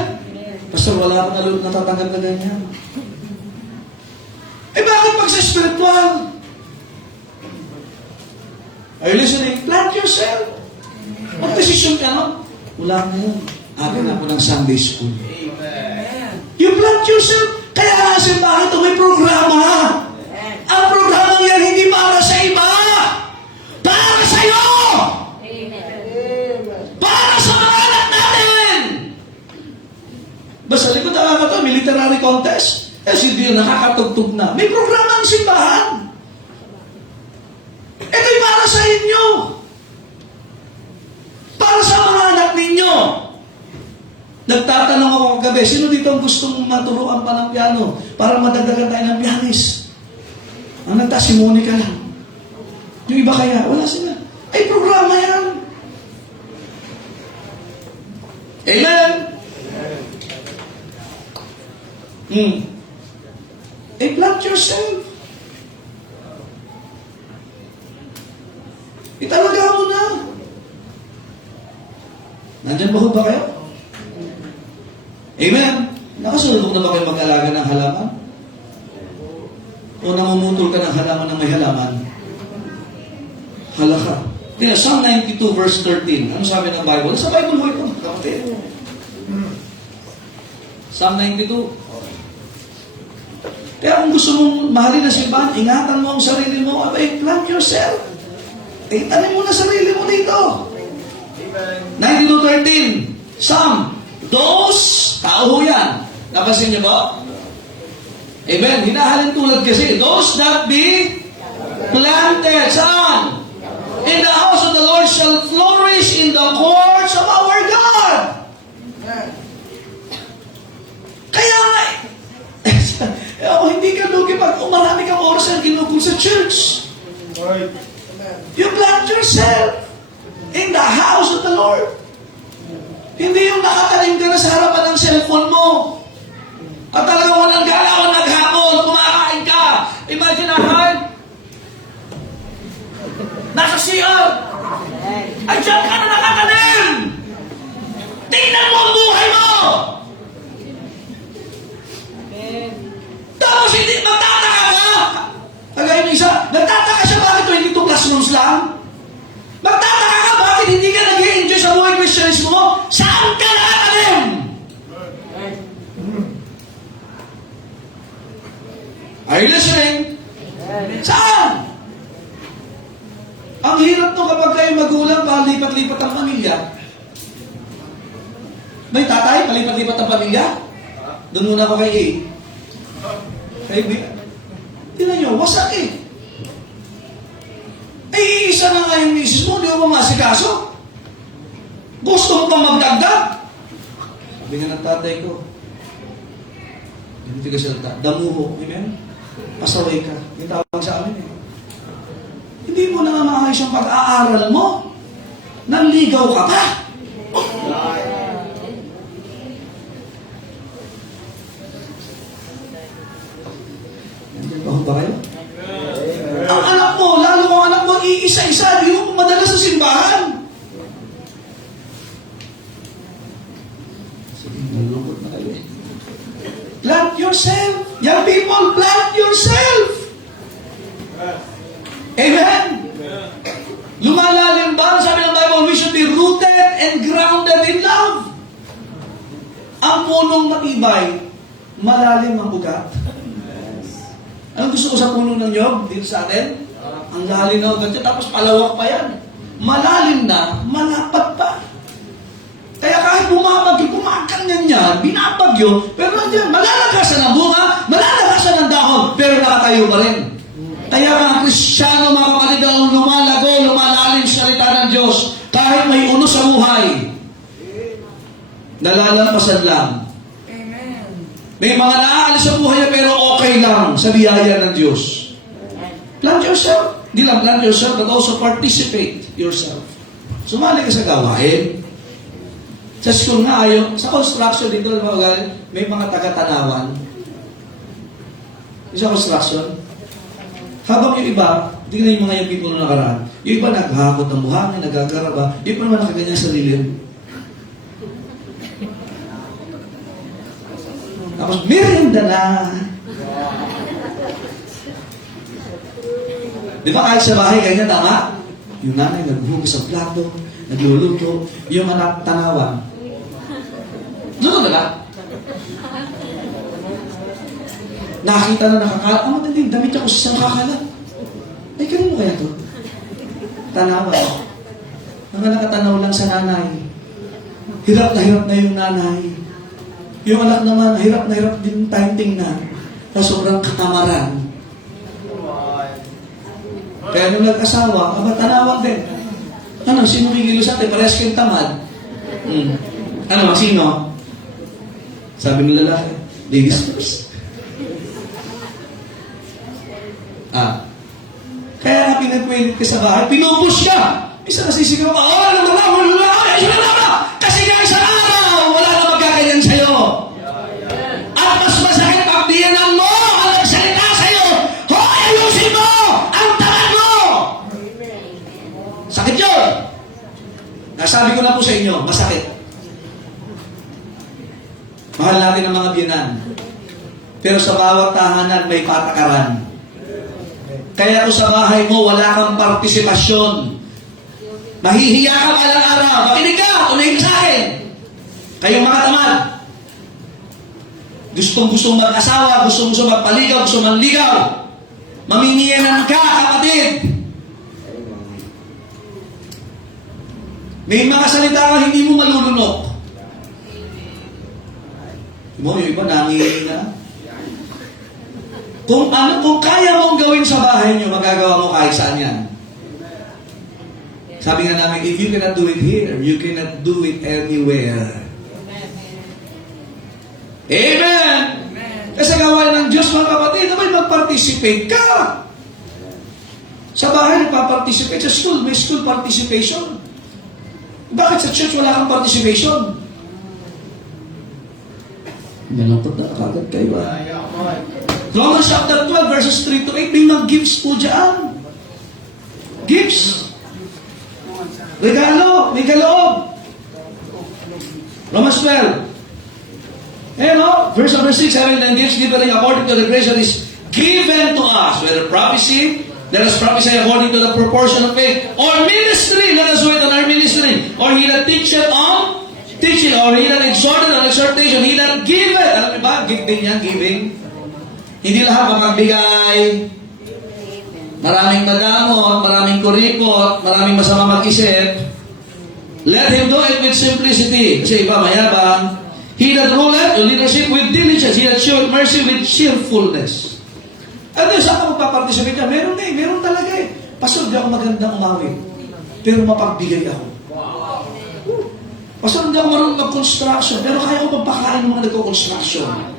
Pastor, wala akong natatanggap na ganyan. Eh, bakit pag sa spiritual? Are you listening? Plant yourself. Mag-desisyon ka, no? Wala mo yun. Akin ako ng Sunday school. yourself. Kaya nga simbahan ito may programa. Ang programang yan hindi para sa iba. Para sa'yo! Para sa mga anak natin! Basta likod na ito, may literary contest. Kasi hindi nakakatugtog na. May programa ang simbahan. Ito'y para sa inyo. Para sa mga anak ninyo. Nagtatanong ako kagabi, sino dito ang gustong maturuan pa ng piano para madagdagan tayo ng pianist? Ang nagta, si Monica lang. Yung iba kaya, wala sila. Ay, programa yan. Amen? Plant yourself. Italaga mo na. Nandyan ba kayo? Amen? Nakasulubog na ba kayo mag-alaga ng halaman? O namumutol ka ng halaman ng may halaman? Halaka. Kaya Psalm 92 verse 13. Ano sabi ng Bible? Sa Bible mo ito. Kapatid. Psalm 92. Kaya kung gusto mong mahalin na simbahan, ingatan mo ang sarili mo. Abay, plant yourself. Tanim mo na sarili mo dito. 92:13. Psalm. Those, tao ho yan. Napansin niyo ba? Amen. Hinahalin tulad kasi. Those that be planted. Saan? In the house of the Lord shall flourish in the courts of our God. Kaya hindi ka lugi pag marami kang oras na ginugol sa church. You plant yourself in the house of the Lord. Hindi yung nakatanim ka na sa harapan ng cellphone mo. At talagang walang galawan naghapon, kumakain ka. Imagine nasa CR. Ay, dyan ka na nakatanim. Tingnan mo ang buhay mo. Tapos hindi, magtataka ka. Kagaya ng isa, nagtataka siya bakit 22 classrooms lang? Magtataka ka bakit hindi ka nag-i-enjoy sa buhay Christianismo mo? Saan ka nakatanim? Are you listening? Saan? Ang hirap to kapag kayo magulang, palipat-lipat ang pamilya. May tatay, palipat-lipat ang pamilya? Doon muna ako kay A. Kay B. Tingnan nyo, wasak eh. Eh, isa na nga yung misis mo, di mo masikaso. Gusto mo pang magdagdag? Sabi nga ng tatay ko, hindi ka salita, damuho, amen? Pasaway ka. Yung tawag sa amin eh. Hindi mo na maayos yung pag-aaral mo. Nanligaw ka pa. Nandiyan ba kayo? Ang anak mo, lalo kung anak mo, iisa-isa, di mo madala sa simbahan. Sige, nalulungkot na kayo eh. Plant yourself. Young people, plant yourself. Amen? Lumalalim ba? Sabi ng Bible, we should be rooted and grounded in love. Ang punong matibay, malalim ang bugat. Anong gusto ko sa puno ng nyog dito sa atin? Ang lalim na ugat, tapos palawak pa yan. Malalim na, malapad pa. Kaya kahit bumabagyo, kumakanyan yan, binabagyo, pero nandiyan, malalagasan ang bunga, malalagasan ang dahon, pero nakatayo pa rin. Kaya mga Kristiyano, mga kapatid, ang lumalago, lumalalim sa salita ng Diyos, kahit may uno sa buhay, nalalampasan lang. Amen. May mga naaalis sa buhay niya, pero okay lang sa biyaya ng Diyos. Plant yourself. Hindi lang plant yourself, but also participate yourself. Sumali ka sa gawain. Sa school nga ayon, sa construction dito, may mga taga-tanawan. Sa construction, habang yung iba, tingnan yung mga yung people na nakaraan, yung iba naghahakot ng buhangin, nagagaraba, yung iba naman nakaganyan sa lilim. Tapos, merienda na. Di ba kahit sa bahay, ganyan, tama? Yung nanay naghuhugas ng plato, nagluluto, yung anak tanawan. Luto na lang. Nakita na nakakalat. Ang madali, damit niya kung saan nakakalat. Ay, kanino kaya to? Tanawan. Mga nakatanaw lang sa nanay. Hirap na yung nanay. Yung anak naman, hirap na hirap din tayong tingnan na sobrang katamaran. Kaya nung nag-asawa, tanawan din. Ano, sino kikilos natin? Parehas kayong tamad. Ano, sino? Sabi ng lalaki, ladies first. Kaya nga pinagpilit ka sa bahay, pinupush ka! Isa nasisigaw ka, kasi nga isang araw, wala na magkaganyan sa'yo. At mas masakit pag diyanan mo ang nagsalita sa'yo, hoy, ayusin mo ang tamad mo! Sakit yun! Nasabi ko na po sa inyo, masakit. Mahal natin ang mga biyanan. Pero sa bawat tahanan may patakaran. Kaya kung sa bahay mo, wala kang partisipasyon. Mahihiya ka balang araw. Makinig ka, tumingin sa akin. Kayong mga tamad. Gustong-gustong mag-asawa, gustong-gustong magpaligaw, gustong manligaw. Mamimiyanan ka, kapatid. May mga salita ka hindi mo malulunok. Yung iba nangihina. Kung kaya mong gawin sa bahay niyo, magagawa mo kahit saan yan. Sabi nga namin, if you cannot do it here, you cannot do it anywhere. Amen! Kasi gawain ng Diyos, mga kapatid, naman mag-participate ka. Sa bahay, nagpa-participate. Sa school, may school participation. Bakit sa church wala kang participation? Malapot na kagad kayo ba? Romans chapter 12 verses 3 to 8, may mga gifts po dyan. Gifts. Regalo, may kaloob. Romans 12. Verse number 6, having then gifts given according to the grace that is given to us, whether prophecy, let us prophesy according to the proportion of faith, or ministry, let us wait on our ministry, or he that teacheth on teaching, or he that exhorted on exhortation, he that giveth. Alam niyo ba, give din yan, giving. Hindi lahat mapagbigay. Maraming madamot, maraming kuripot, maraming masama mag-isip. Let him do it with simplicity. Kasi iba mayabang. He that ruleth the leadership with diligence, he that showeth mercy with cheerfulness. At saan ka magpaparticipate ka? Meron talaga eh. Pastor, di ako magandang umawit. Pero mapagbigay ako. Pastor, hindi ako marunong mag-construction. Pero kaya ko magpakain ng mga nagko-construction.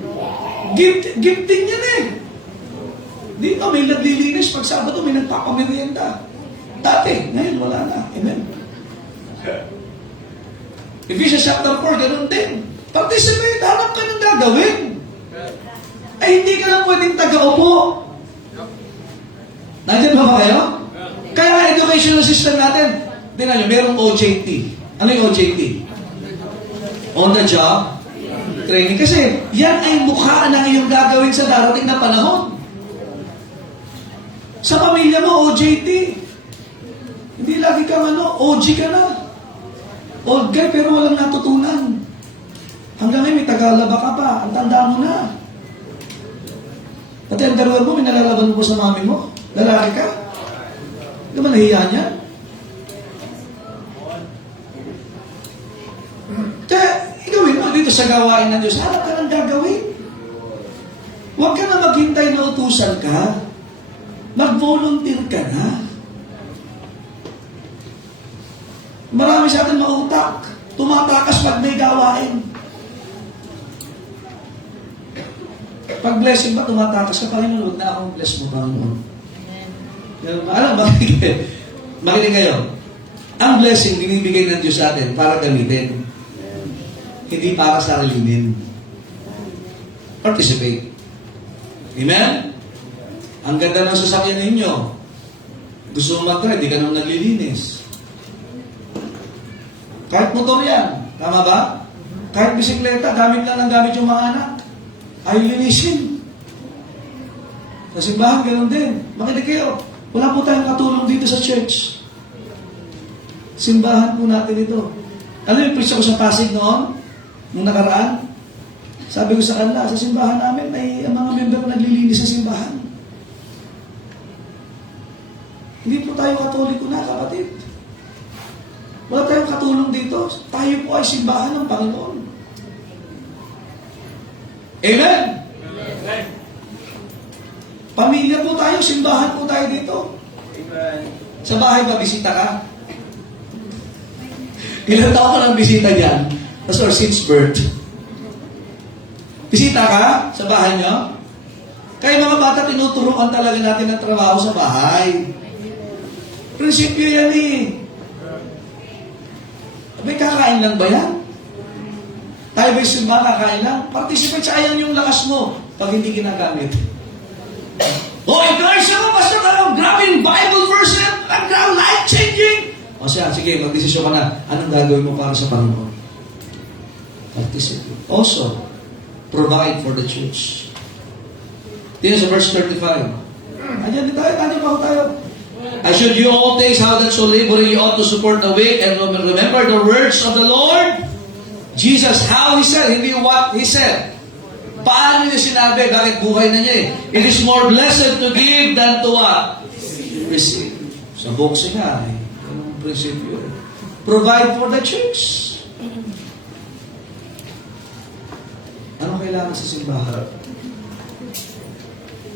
Gifting yan eh. Dito may naglilinis. Pag Sabado may nagpapamerienda. Dati, ngayon wala na. Amen. Ephesians chapter 4, ganoon din. Participate, hanap ka ng gagawin. Ay, hindi ka lang pwedeng taga-upo. Nandiyan ba kayo? Kaya ang educational system natin, tingnan nyo, merong OJT. Ano yung OJT? On the job training. Kasi yan ay mukha ng iyong gagawin sa darating na panahon. Sa pamilya mo, OJT. Hindi lagi kang OG ka na. Old guy, pero walang natutunan. Hanggang ngayon, may tagalaba ka pa. Ang tanda mo na. Pati ang underwear mo, may nalalaban mo sa mami mo. Lalaki ka. Hindi ba nahiya niya? Kaya, igawin mo dito sa gawain ng Diyos. Hanap ka ng gagawin. Huwag ka na maghintay na utusan ka. Mag-volunteer ka na. Marami sa atin mautak. Tumatakas pag may gawain. Pag blessing ba, tumatakas ka, Panginoon, huwag na akong bless mo, Panginoon. Alam, makinig kayo. Ang blessing, binibigay ng Diyos sa atin para gamitin. Hindi para sarilinin. Participate. Amen? Ang ganda ng sasakyan ninyo. Gusto mo mag-try, di ka naman naglilinis. Kahit motor yan. Tama ba? Kahit bisikleta, gamit lang ng gamit yung mga anak. Ay linisin. Sa simbahan, ganoon din. Makinig kayo. Wala po tayong katulong dito sa church. Simbahan po natin ito. Ano yung preach ako sa Pasig noon? Nung nakaraan? Sabi ko sa kanila, sa simbahan namin, may mga member maglinis sa simbahan. Hindi po tayo Katoliko na, kapatid. Wala tayong katulong dito. Tayo po ay simbahan ng Panginoon. Amen? Amen. Pamilya po tayo, simbahan po tayo dito. Amen. Sa bahay ba, bisita ka? Ilang taon ka ng bisita dyan? Pastor, since birth. Bisita ka sa bahay niyo? Kaya mga bata, tinuturuan talaga natin ng trabaho sa bahay. Prinsipyo yan eh. May kakain lang ba yan? Tayo ba'y simba, kakain lang? Participate, sayang yung lakas mo pag hindi ginagamit. Oh, encourage ako, Pastor, grabe yung Bible verse yan, life-changing. O siya, sige, mag-desisyon ka na. Anong gagawin mo para sa Panginoon? Participate. Also, provide for the church. Tingnan sa verse 35. Andiyan pa tayo. I should you all things how that so laboring you ought to support the weak and remember the words of the Lord. Jesus, how He said, hindi what He said. Paano niya sinabi? Bakit buhay na niya eh? It is more blessed to give than to what? Receive. Sa boxing nga eh. Yung prinsipyo. Provide for the church. Ano kailangan sa simbahan?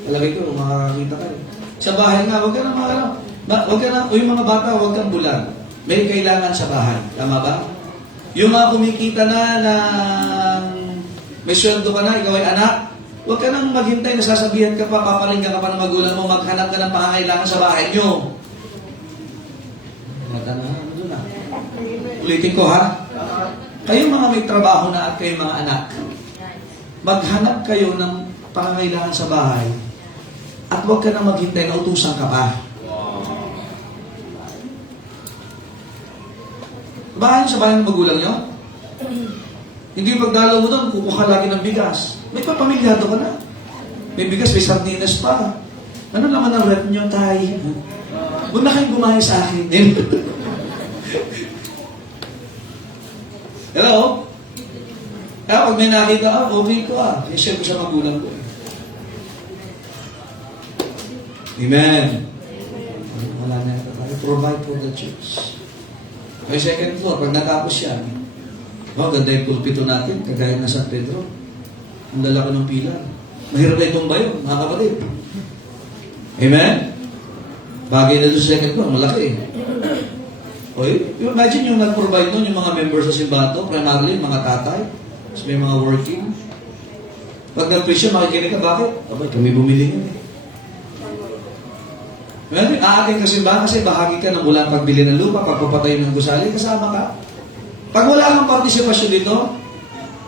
Talagay ko, makakakita kayo. Sa bahay nga, huwag ka na, o yung mga bata, huwag kang bulag. May kailangan sa bahay. Tama ba? Yung mga kumikita na may sweldo ka na, ikaw ay anak, huwag ka nang maghintay na sasabihan ka pa, paparinggan ka pa ng magulang mo, maghanap ka ng pangangailangan sa bahay nyo. Ulitin ko ha. Kayong mga may trabaho na at kayong mga anak, maghanap kayo ng pangangailangan sa bahay at huwag ka nang maghintay na utusan ka pa. Bahay sa bahay ng magulang nyo? Hindi pagdalaw mo doon, kukuha ka lagi ng bigas. May papamilyado ka na. May bigas, may sardinas pa. Ano naman ang rep nyo, tay? Huwag na kayong gumahin sa akin. Hello? Kaya pag may nakita, okay ko i-share ko sa magulang ko. Amen. Wala na ito. Provide for the church. May second floor, pag natapos yan, ganda yung pulpito natin, kagaya na San Pedro. Ang lalaki ng pila. Mahirap na itong bayo, mga kapatid. Amen? Bagay na doon sa second floor, malaki. Okay? Imagine yung nag-provide nun, yung mga members sa simbahan to, primarily, mga tatay, tapos may mga working. Pag nag-preach siya, makikinig ka, bakit? Abay, kami bumili yun eh. Well, aating ka simbahan kasi bahagi ka ng mula pagbili ng lupa, pagpapatayo ng gusali, kasama ka. Pag wala kang partisipasyon dito,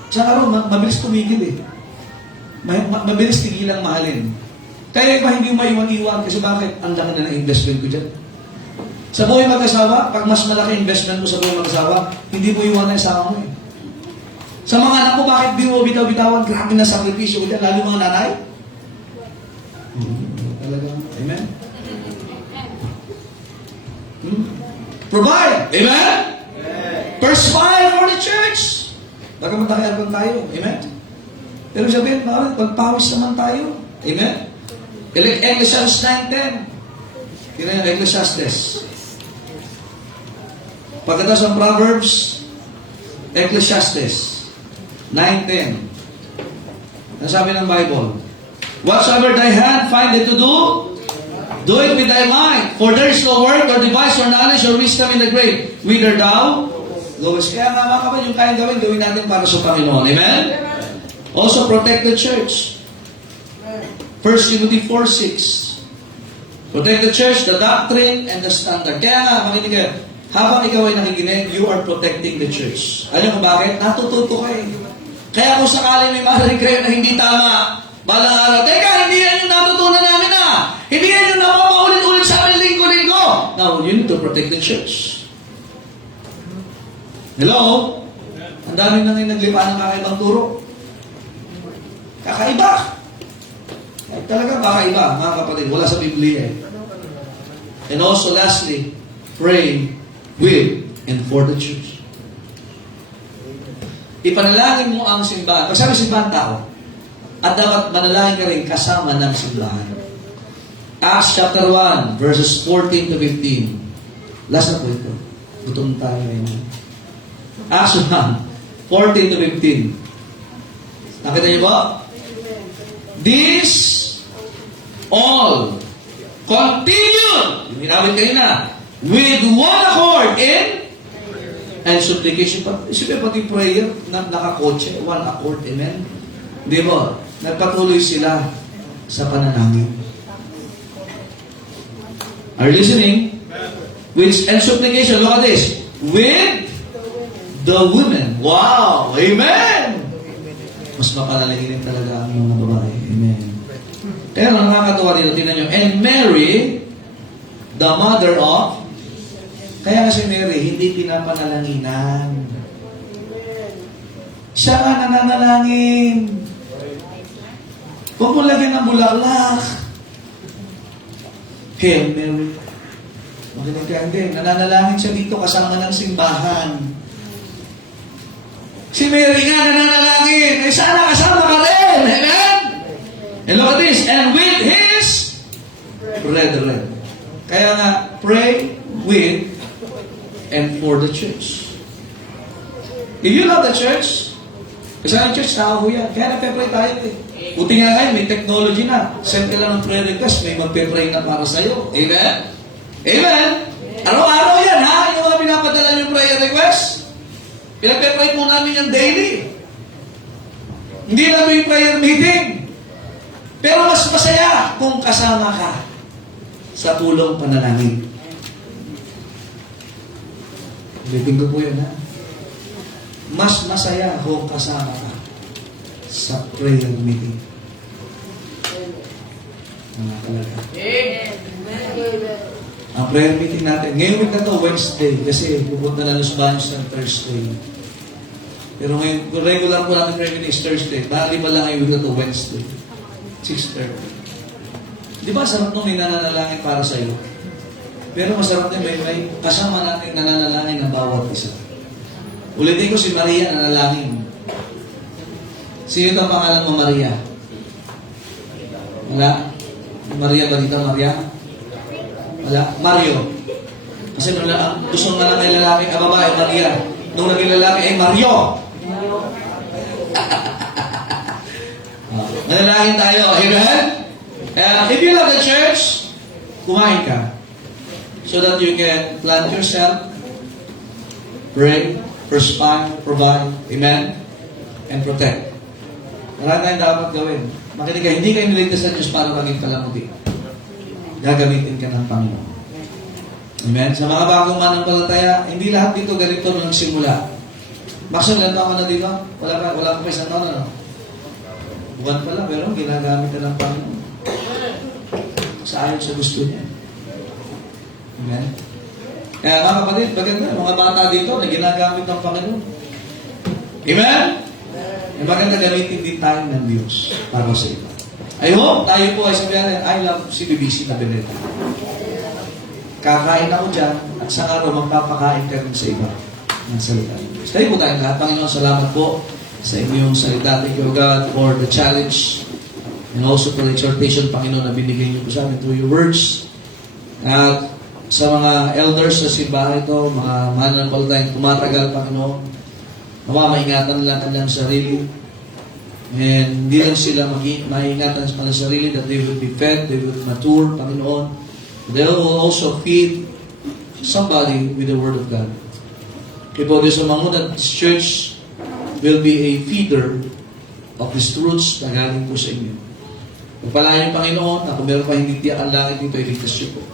sa araw, mabilis tumigil eh. Mabilis tigilang mahalin. Kaya iba hindi mo maiwan-iwan kasi bakit? Ang laki na ng investment ko dyan. Sa buhay mag-asawa, pag mas malaki investment mo sa buhay mag-asawa, hindi mo iwan na asawa mo eh. Sa mga anak mo, bakit di mo bitaw-bitawan? Grabe na sakripisyo ko dyan, lalo mga nanay. Talaga. Amen? Provide. Amen? Perspire for the church. Baka matakiarpan tayo. Amen? Pero sabihin, magpawis naman tayo. Amen? Ecclesiastes 9:10. Kaya yung Ecclesiastes. Pagkatapos ng Proverbs, Ecclesiastes 9:10. Ano sabi ng Bible? Whatsoever thy hand findeth to do it with thy mind. For there is no work or device or knowledge or wisdom in the grave. Whither thou goest. Kaya nga mga kapatid, yung kayang gawin natin para sa Panginoon. Amen? Also protect the church. 1 Timothy 4:6. Protect the church, the doctrine, and the standard. Kaya nga, makinig kayo, habang ikaw ay nakikinig, you are protecting the church. Alam mo bakit? Natututo ka eh. Kaya kung sakali may marinig kayo na hindi tama, balang araw, teka, hindi yan yung natutunan namin Hindi yan yung napapaulit-ulit sa amin linggo-linggo. Now, you need to protect the church. Hello? Ang dami na ngayon naglipa ng kakaibang turo. Kakaiba. Ay, talaga kakaiba, mga kapatid. Wala sa Biblia eh. And also, lastly, pray with and for the church. Ipanalangin mo ang simbahan. Pag sabi simbahan tao, At dapat manalangin ka rin kasama ng simbahan. Acts chapter 1, verses 14 to 15. Last na po ito. Gutom tayo ngayon. Acts 1, 14 to 15. Nakita niyo ba? This all continue, yung ginawin kayo na, with one accord and supplication. Isipin pati prayer na nakakotse, one accord, amen? Di ba? Nagpatuloy sila sa panalangin. Are you listening? And supplication, look at this. With the women. Wow! Amen! Mas mapanalangin talaga ang mga babae. Amen. Pero nakakatawa dito, tingnan nyo. And Mary, the mother of, kaya kasi Mary, hindi pinapanalanginan. Siya ka nananalangin. Huwag mo lagyan ng bulaklak. Hail Mary. Magaling ka, hindi. Nananalangin siya dito kasama ng simbahan. Si Mary nga nananalangin. Eh sana kasama ka rin. Amen? And look at this. And with his brethren. Kaya nga, pray with and for the church. If you love the church, kasi ang church, tao yan. Kaya nagpe-pray tayo eh. Buti nga ngayon, may technology na. Send ka lang ng prayer request, may magpe-pray na para sa'yo. Amen? Amen? Araw-araw yan, ha? Yung mga pinapadala yung prayer request. Pinagpe-pray mo namin yung daily. Hindi lang yung prayer meeting. Pero mas masaya kung kasama ka sa tulong panalangin. Ulitin ko po yun, ha? Mas masaya kung kasama ka sa prayer meeting. Mga talaga. Ang prayer meeting natin, ngayon week na to, Wednesday, kasi pupunta na Los Baños ng Thursday. Pero ngayon, kung regular po natin prayer meeting is Thursday, bali pa lang ngayon week na to, Wednesday. 6:30. Di ba, sarap nung nananalangin para sa iyo? Pero masarap din, may kasama natin nananalangin ng bawat isa. Ulitin ko si Maria nanalangin. Sino ang pangalan mo, Maria? Wala? Maria ba dito, Maria? Wala? Mario. Kasi gusto nga lang kay lalaki, babae, Maria. Nung naging lalaki, Mario. Manalangin tayo. Amen? If you love the church, kumain ka. So that you can plant yourself, pray, perspire, provide, amen, and protect. Marami tayong dapat gawin. Makinig ka, hindi kayo niligtas sa Diyos para maging kalamuti. Gagamitin ka ng Panginoon. Amen? Sa mga bagong manampalataya, hindi lahat dito ganito nung nagsimula. Maxon, ilan taon ka na dito? Wala ka pa isang taon, ano? Buwan pa lang, pero ginagamit ka ng Panginoon. Sa ayon sa gusto niya. Amen? Kaya mga kapatid, maganda, mga bata dito na ginagamit ng Panginoon. Amen? Yung maganda gamitin din tayo ng Diyos para sa iba. I hope tayo po ay sabihin, I love CBBC na Beneta. Kakain ako dyan at sa araw magpapakain ka rin sa iba ng salita. Tayo po tayong lahat. Panginoon, salamat po sa inyong salita. Thank you, God, for the challenge and also for the exhortation, Panginoon, na binigay niyo po sa amin through your words. At sa mga elders sa simbahan ito, mga mananampalatayang tumatagal, Panginoon, nawa maingatan nila kanilang sarili. And hindi lang sila maingatan sa kanilang sarili that they will be fed, they will mature, Panginoon. They will also feed somebody with the Word of God. Kaya po, Diyos Amang, that this church will be a feeder of these truths na galing po sa inyo. Pagpalayan yung Panginoon, na kung meron pa hindi tiyak ang langit dito, iligtas siyo po.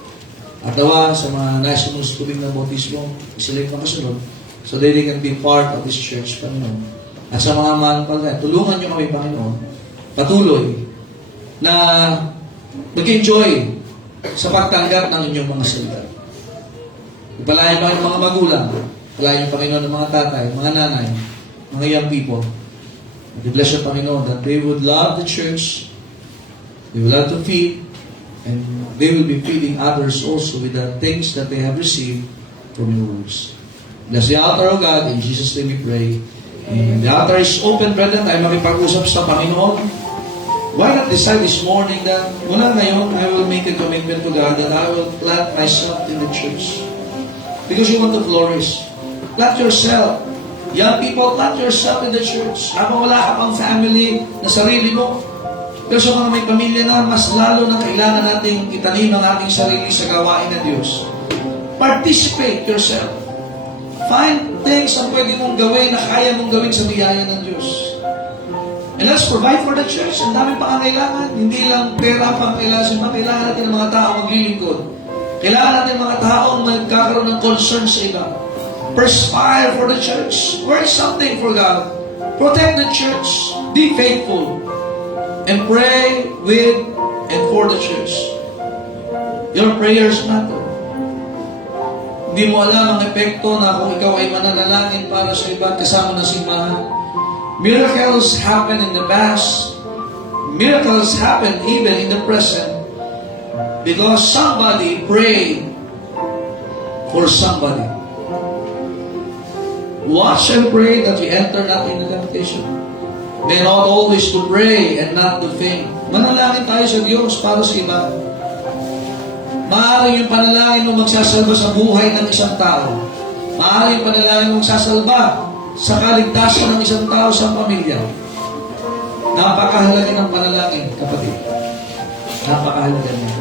At dawa sa mga nais mong tubig ng bautismo, sila yung makasunod, so that they can be part of this church, Panginoon. At sa mga mananampalataya, tulungan niyo kami, Panginoon, patuloy na mag-enjoy sa pagtanggap ng inyong mga salita. Ipalayan pa ng mga magulang, ipalayan yung Panginoon ng mga tatay, mga nanay, mga young people. At i-bless yung Panginoon that they would love the church, they would love to feed, and they will be feeding others also with the things that they have received from your words. Bless the altar, O God. In Jesus' name we pray. And the altar is open, brethren. Tayo makipag-usap sa Panginoon. Why not decide this morning that mula ngayon, I will make a commitment to God that I will plant myself in the church. Because you want to flourish. Plant yourself. Young people, plant yourself in the church. Habang wala ka pang family na sarili mo, pero sa mga may pamilya na, mas lalo na kailangan nating itanim ang ating sarili sa gawain ng Diyos. Participate yourself. Find things na pwede mong gawin na kaya mong gawin sa biyaya ng Diyos. And let's provide for the church. Ang dami pangangailangan. Hindi lang pera pang kailangan. Kailangan natin ng mga tao maglilingkod. Kailangan natin ng mga taong magkakaroon ng concern sa iba. Perspire for the church. Work something for God. Protect the church. Be faithful. And pray with and for the church. Your prayers matter. Hindi mo alam ang epekto na kung ikaw ay mananalangin para sa iba kasama ng simbahan. Miracles happen in the past. Miracles happen even in the present. Because somebody prayed for somebody. Watch and pray that we enter not into temptation. May not always to pray and not to faint. Manalangin tayo sa Diyos para sa iba. Maaaring yung panalangin mo magsasalba sa buhay ng isang tao. Maaaring yung panalangin mo magsasalba sa kaligtasan ng isang tao sa pamilya. Napakahalaga ng panalangin, kapatid. Napakahalaga niya.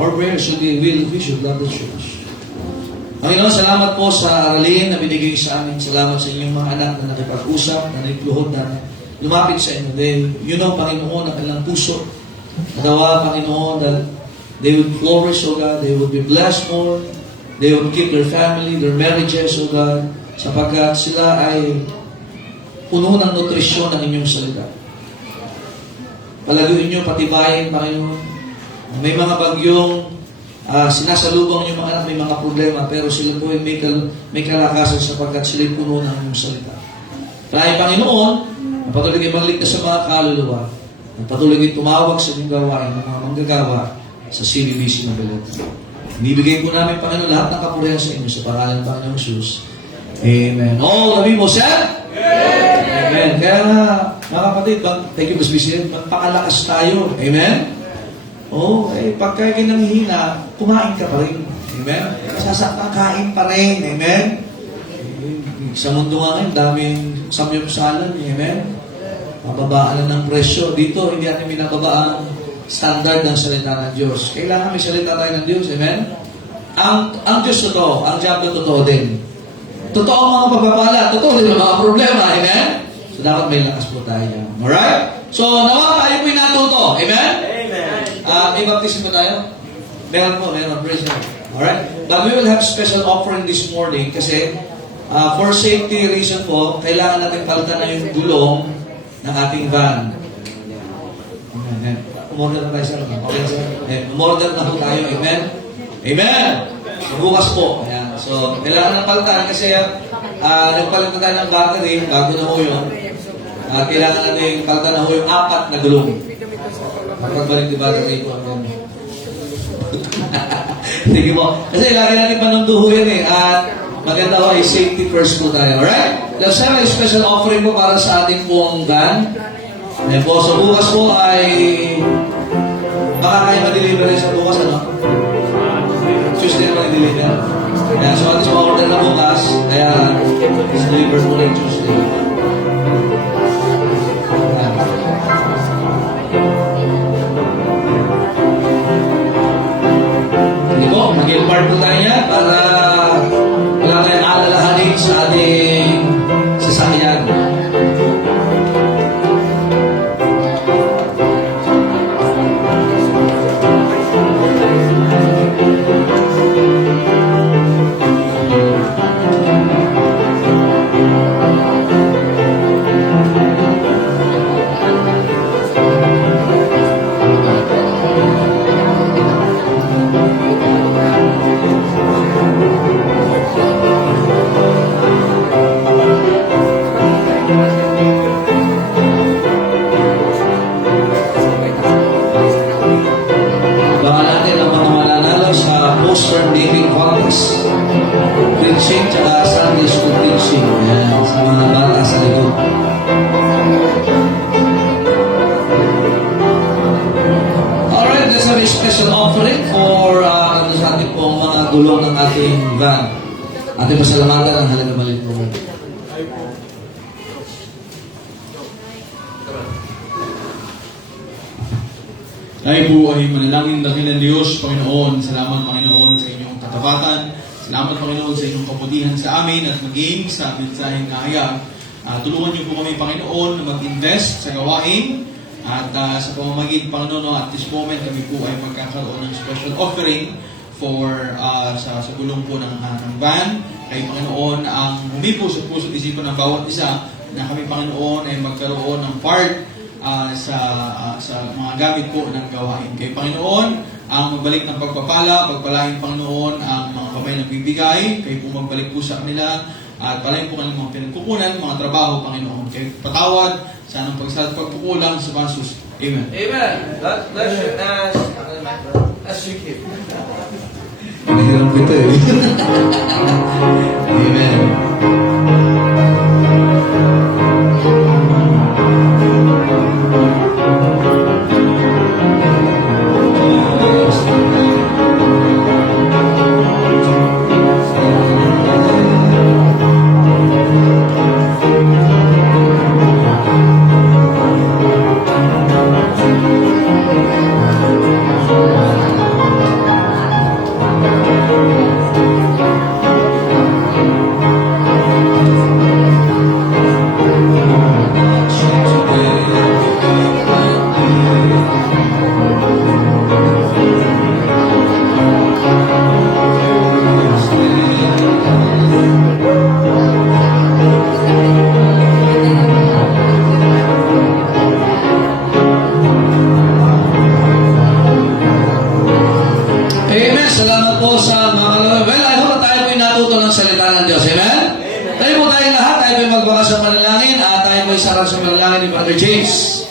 Our prayer should be, we should love the church. Panginoon, salamat po sa aralin na binigay sa amin. Salamat sa inyong mga anak na nakipag-usap, na nagluhod na lumapit sa inyo. You know, Panginoon, ang kanilang puso. Nadawa, Panginoon, that they would flourish, O God. They would be blessed more. They would keep their family, their marriages, O God. Sapagkat sila ay puno ng nutrisyon ng inyong salita. Palaguin niyo, patibayin, Panginoon. May mga bagyong sinasalubong yung mga anak, may mga problema, pero sila po ay may kalakasan sapagkat sila ay puno ng inyong salita. Kaya Panginoon, ang patuloy kayo magligtas sa mga kaluluwa, ang patuloy kayo tumawag sa inyong gawain ng mga manggagawa sa CBBC Magalit. Ibibigay po namin, Panginoon, lahat ng kapurihan sa inyo sa pangalan ng Panginoong Jesus. Amen. All the people said? Amen. Kaya mga kapatid, thank you, Mas Bishop, magpakalakas tayo. Amen? Pagka kinanghina, kumain ka pa rin. Amen? Sasakang kain pa rin. Amen? Sa mundo nga ngayon, daming samyupsalan. Amen? Mababaan ng presyo. Dito, hindi natin binababa ang standard ng salita ng Diyos. Kailangan may salita tayo ng Diyos. Amen? Ang Diyos totoo. Ang diablo totoo din. Totoo ang mga pagpapala. Totoo din ang mga problema. Amen? So, dapat may lakas po tayo. Alright? So, nawa tayo po'y natuto. Amen? May baptism po tayo? Meron po. Praise God. Alright? But we will have special offering this morning kasi for safety reason po, kailangan natin palitan na yung gulong ng ating van. Amen. Umorder na tayo sa okay, sir? Umorder na po tayo. Amen? Amen! Bukas po. Ayan. So, kailangan ng palitan kasi nagpalitan tayo ng battery, bago na ho yun. Kailangan natin palitan na ho yung 4 na gulong. Pagbalik di battery po. Sige po. Kasi lagi natin panunduho yan eh. At maganda ho ay safety first po tayo. Alright? Let's have a special offering po para sa ating pong van. Ayan po. So bukas po ay baka kayo ma-deliver sa bukas, ano? Tuesday na ma-deliver. Ayan. So at least ma-order na bukas. Kaya deliver po ng Tuesday. Mag-impart po tayo niya para wala tayong alalahanin sa ating sasakyan. Poster naming contest. With Shane tsaka sa sa mga bata sa likod. Alright, let's have a special offering for sa ating pong mga gulong ng ating van. Ating pasalamatan ang halaga maliit po. Tayo po ay manalangin dakilan Diyos, Panginoon. Salamat, Panginoon, sa inyong katapatan. Salamat, Panginoon, sa inyong kabutihan sa amin at maging sa mensaheng nahayag. Tulungan niyo po kami, Panginoon, na mag-invest sa gawain. At sa pamamagitan, Panginoon, at this moment, kami po ay magkakaroon ng special offering for sa gulong po ng van. Kay Panginoon, ang humipo sa puso't isipan ng bawat isa na kami, Panginoon, ay magkaroon ng part sa mga gamit po ng gawain. Kay Panginoon, ang magbalik ng pagpapala, pagpalain, Panginoon, ang mga kamay na bibigay, kayo po magbalik po sa kanila, at palain po kanilang mga pinagkukunan, mga trabaho, Panginoon. Kayo patawad sa anong pagkukulang sa basos. Amen. Amen. God bless you as you give. Mahirap ito eh. Amen. Amen. Salamat po sa mga well, I hope tayo po'y natuto ng salita ng Diyos. Amen? Tayo po tayong lahat, tayo po'y magbakas sa manalangin at tayo po'y sarap sa manalangin ni Brother James.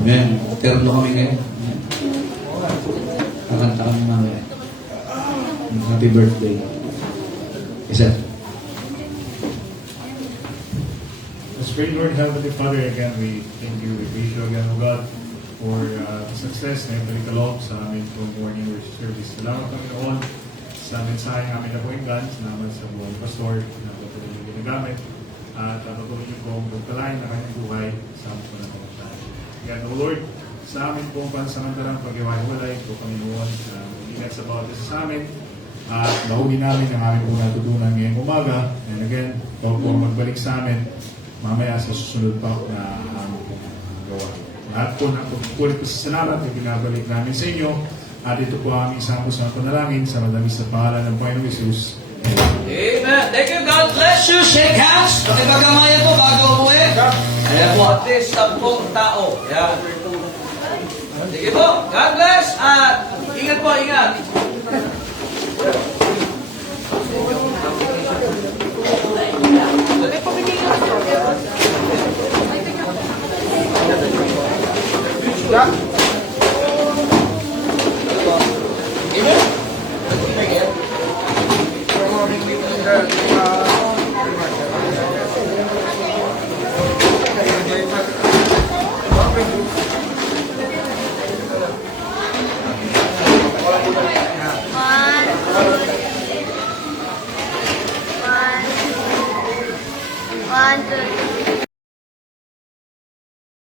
Amen. Terno kami ngayon. Kakanta kami mamaya. Happy birthday. Isa. Let's pray, Lord Heavenly Father, again, we thank you, we praise you again, O God, for the success na ipalikalog sa amin for morning worship service. Salamat, Panginoon, sa mensahe namin na poinggan. Salamat sa buong pastor na patuloy yung ginagamit. At patuloy niyo pong pagkalain na kanyang buhay sa aming pananampalataya. Again, O Lord, sa amin pong pansamantalang pag-iwalay po, Panginoon, sa ingat sa bawat isa sa amin. At mahuli namin ang aming pong natutunan ngayong umaga. And again, ikaw po magbalik sa amin mamaya sa susunod pa na aming pong gawa. Lahat po ng pagkukulit po sa salamat na binabalik namin sa inyo. At ito po ang aming sampo sa panalangin sa madamis sa pangalan ng Panginoong Jesus. Amen. Thank you. God bless you. Shake hands. Pakipagamayan po bago umuwi. Ayan po. At least 10 tao. Yan. Sige po. God bless. At ingat po, ingat. One, two,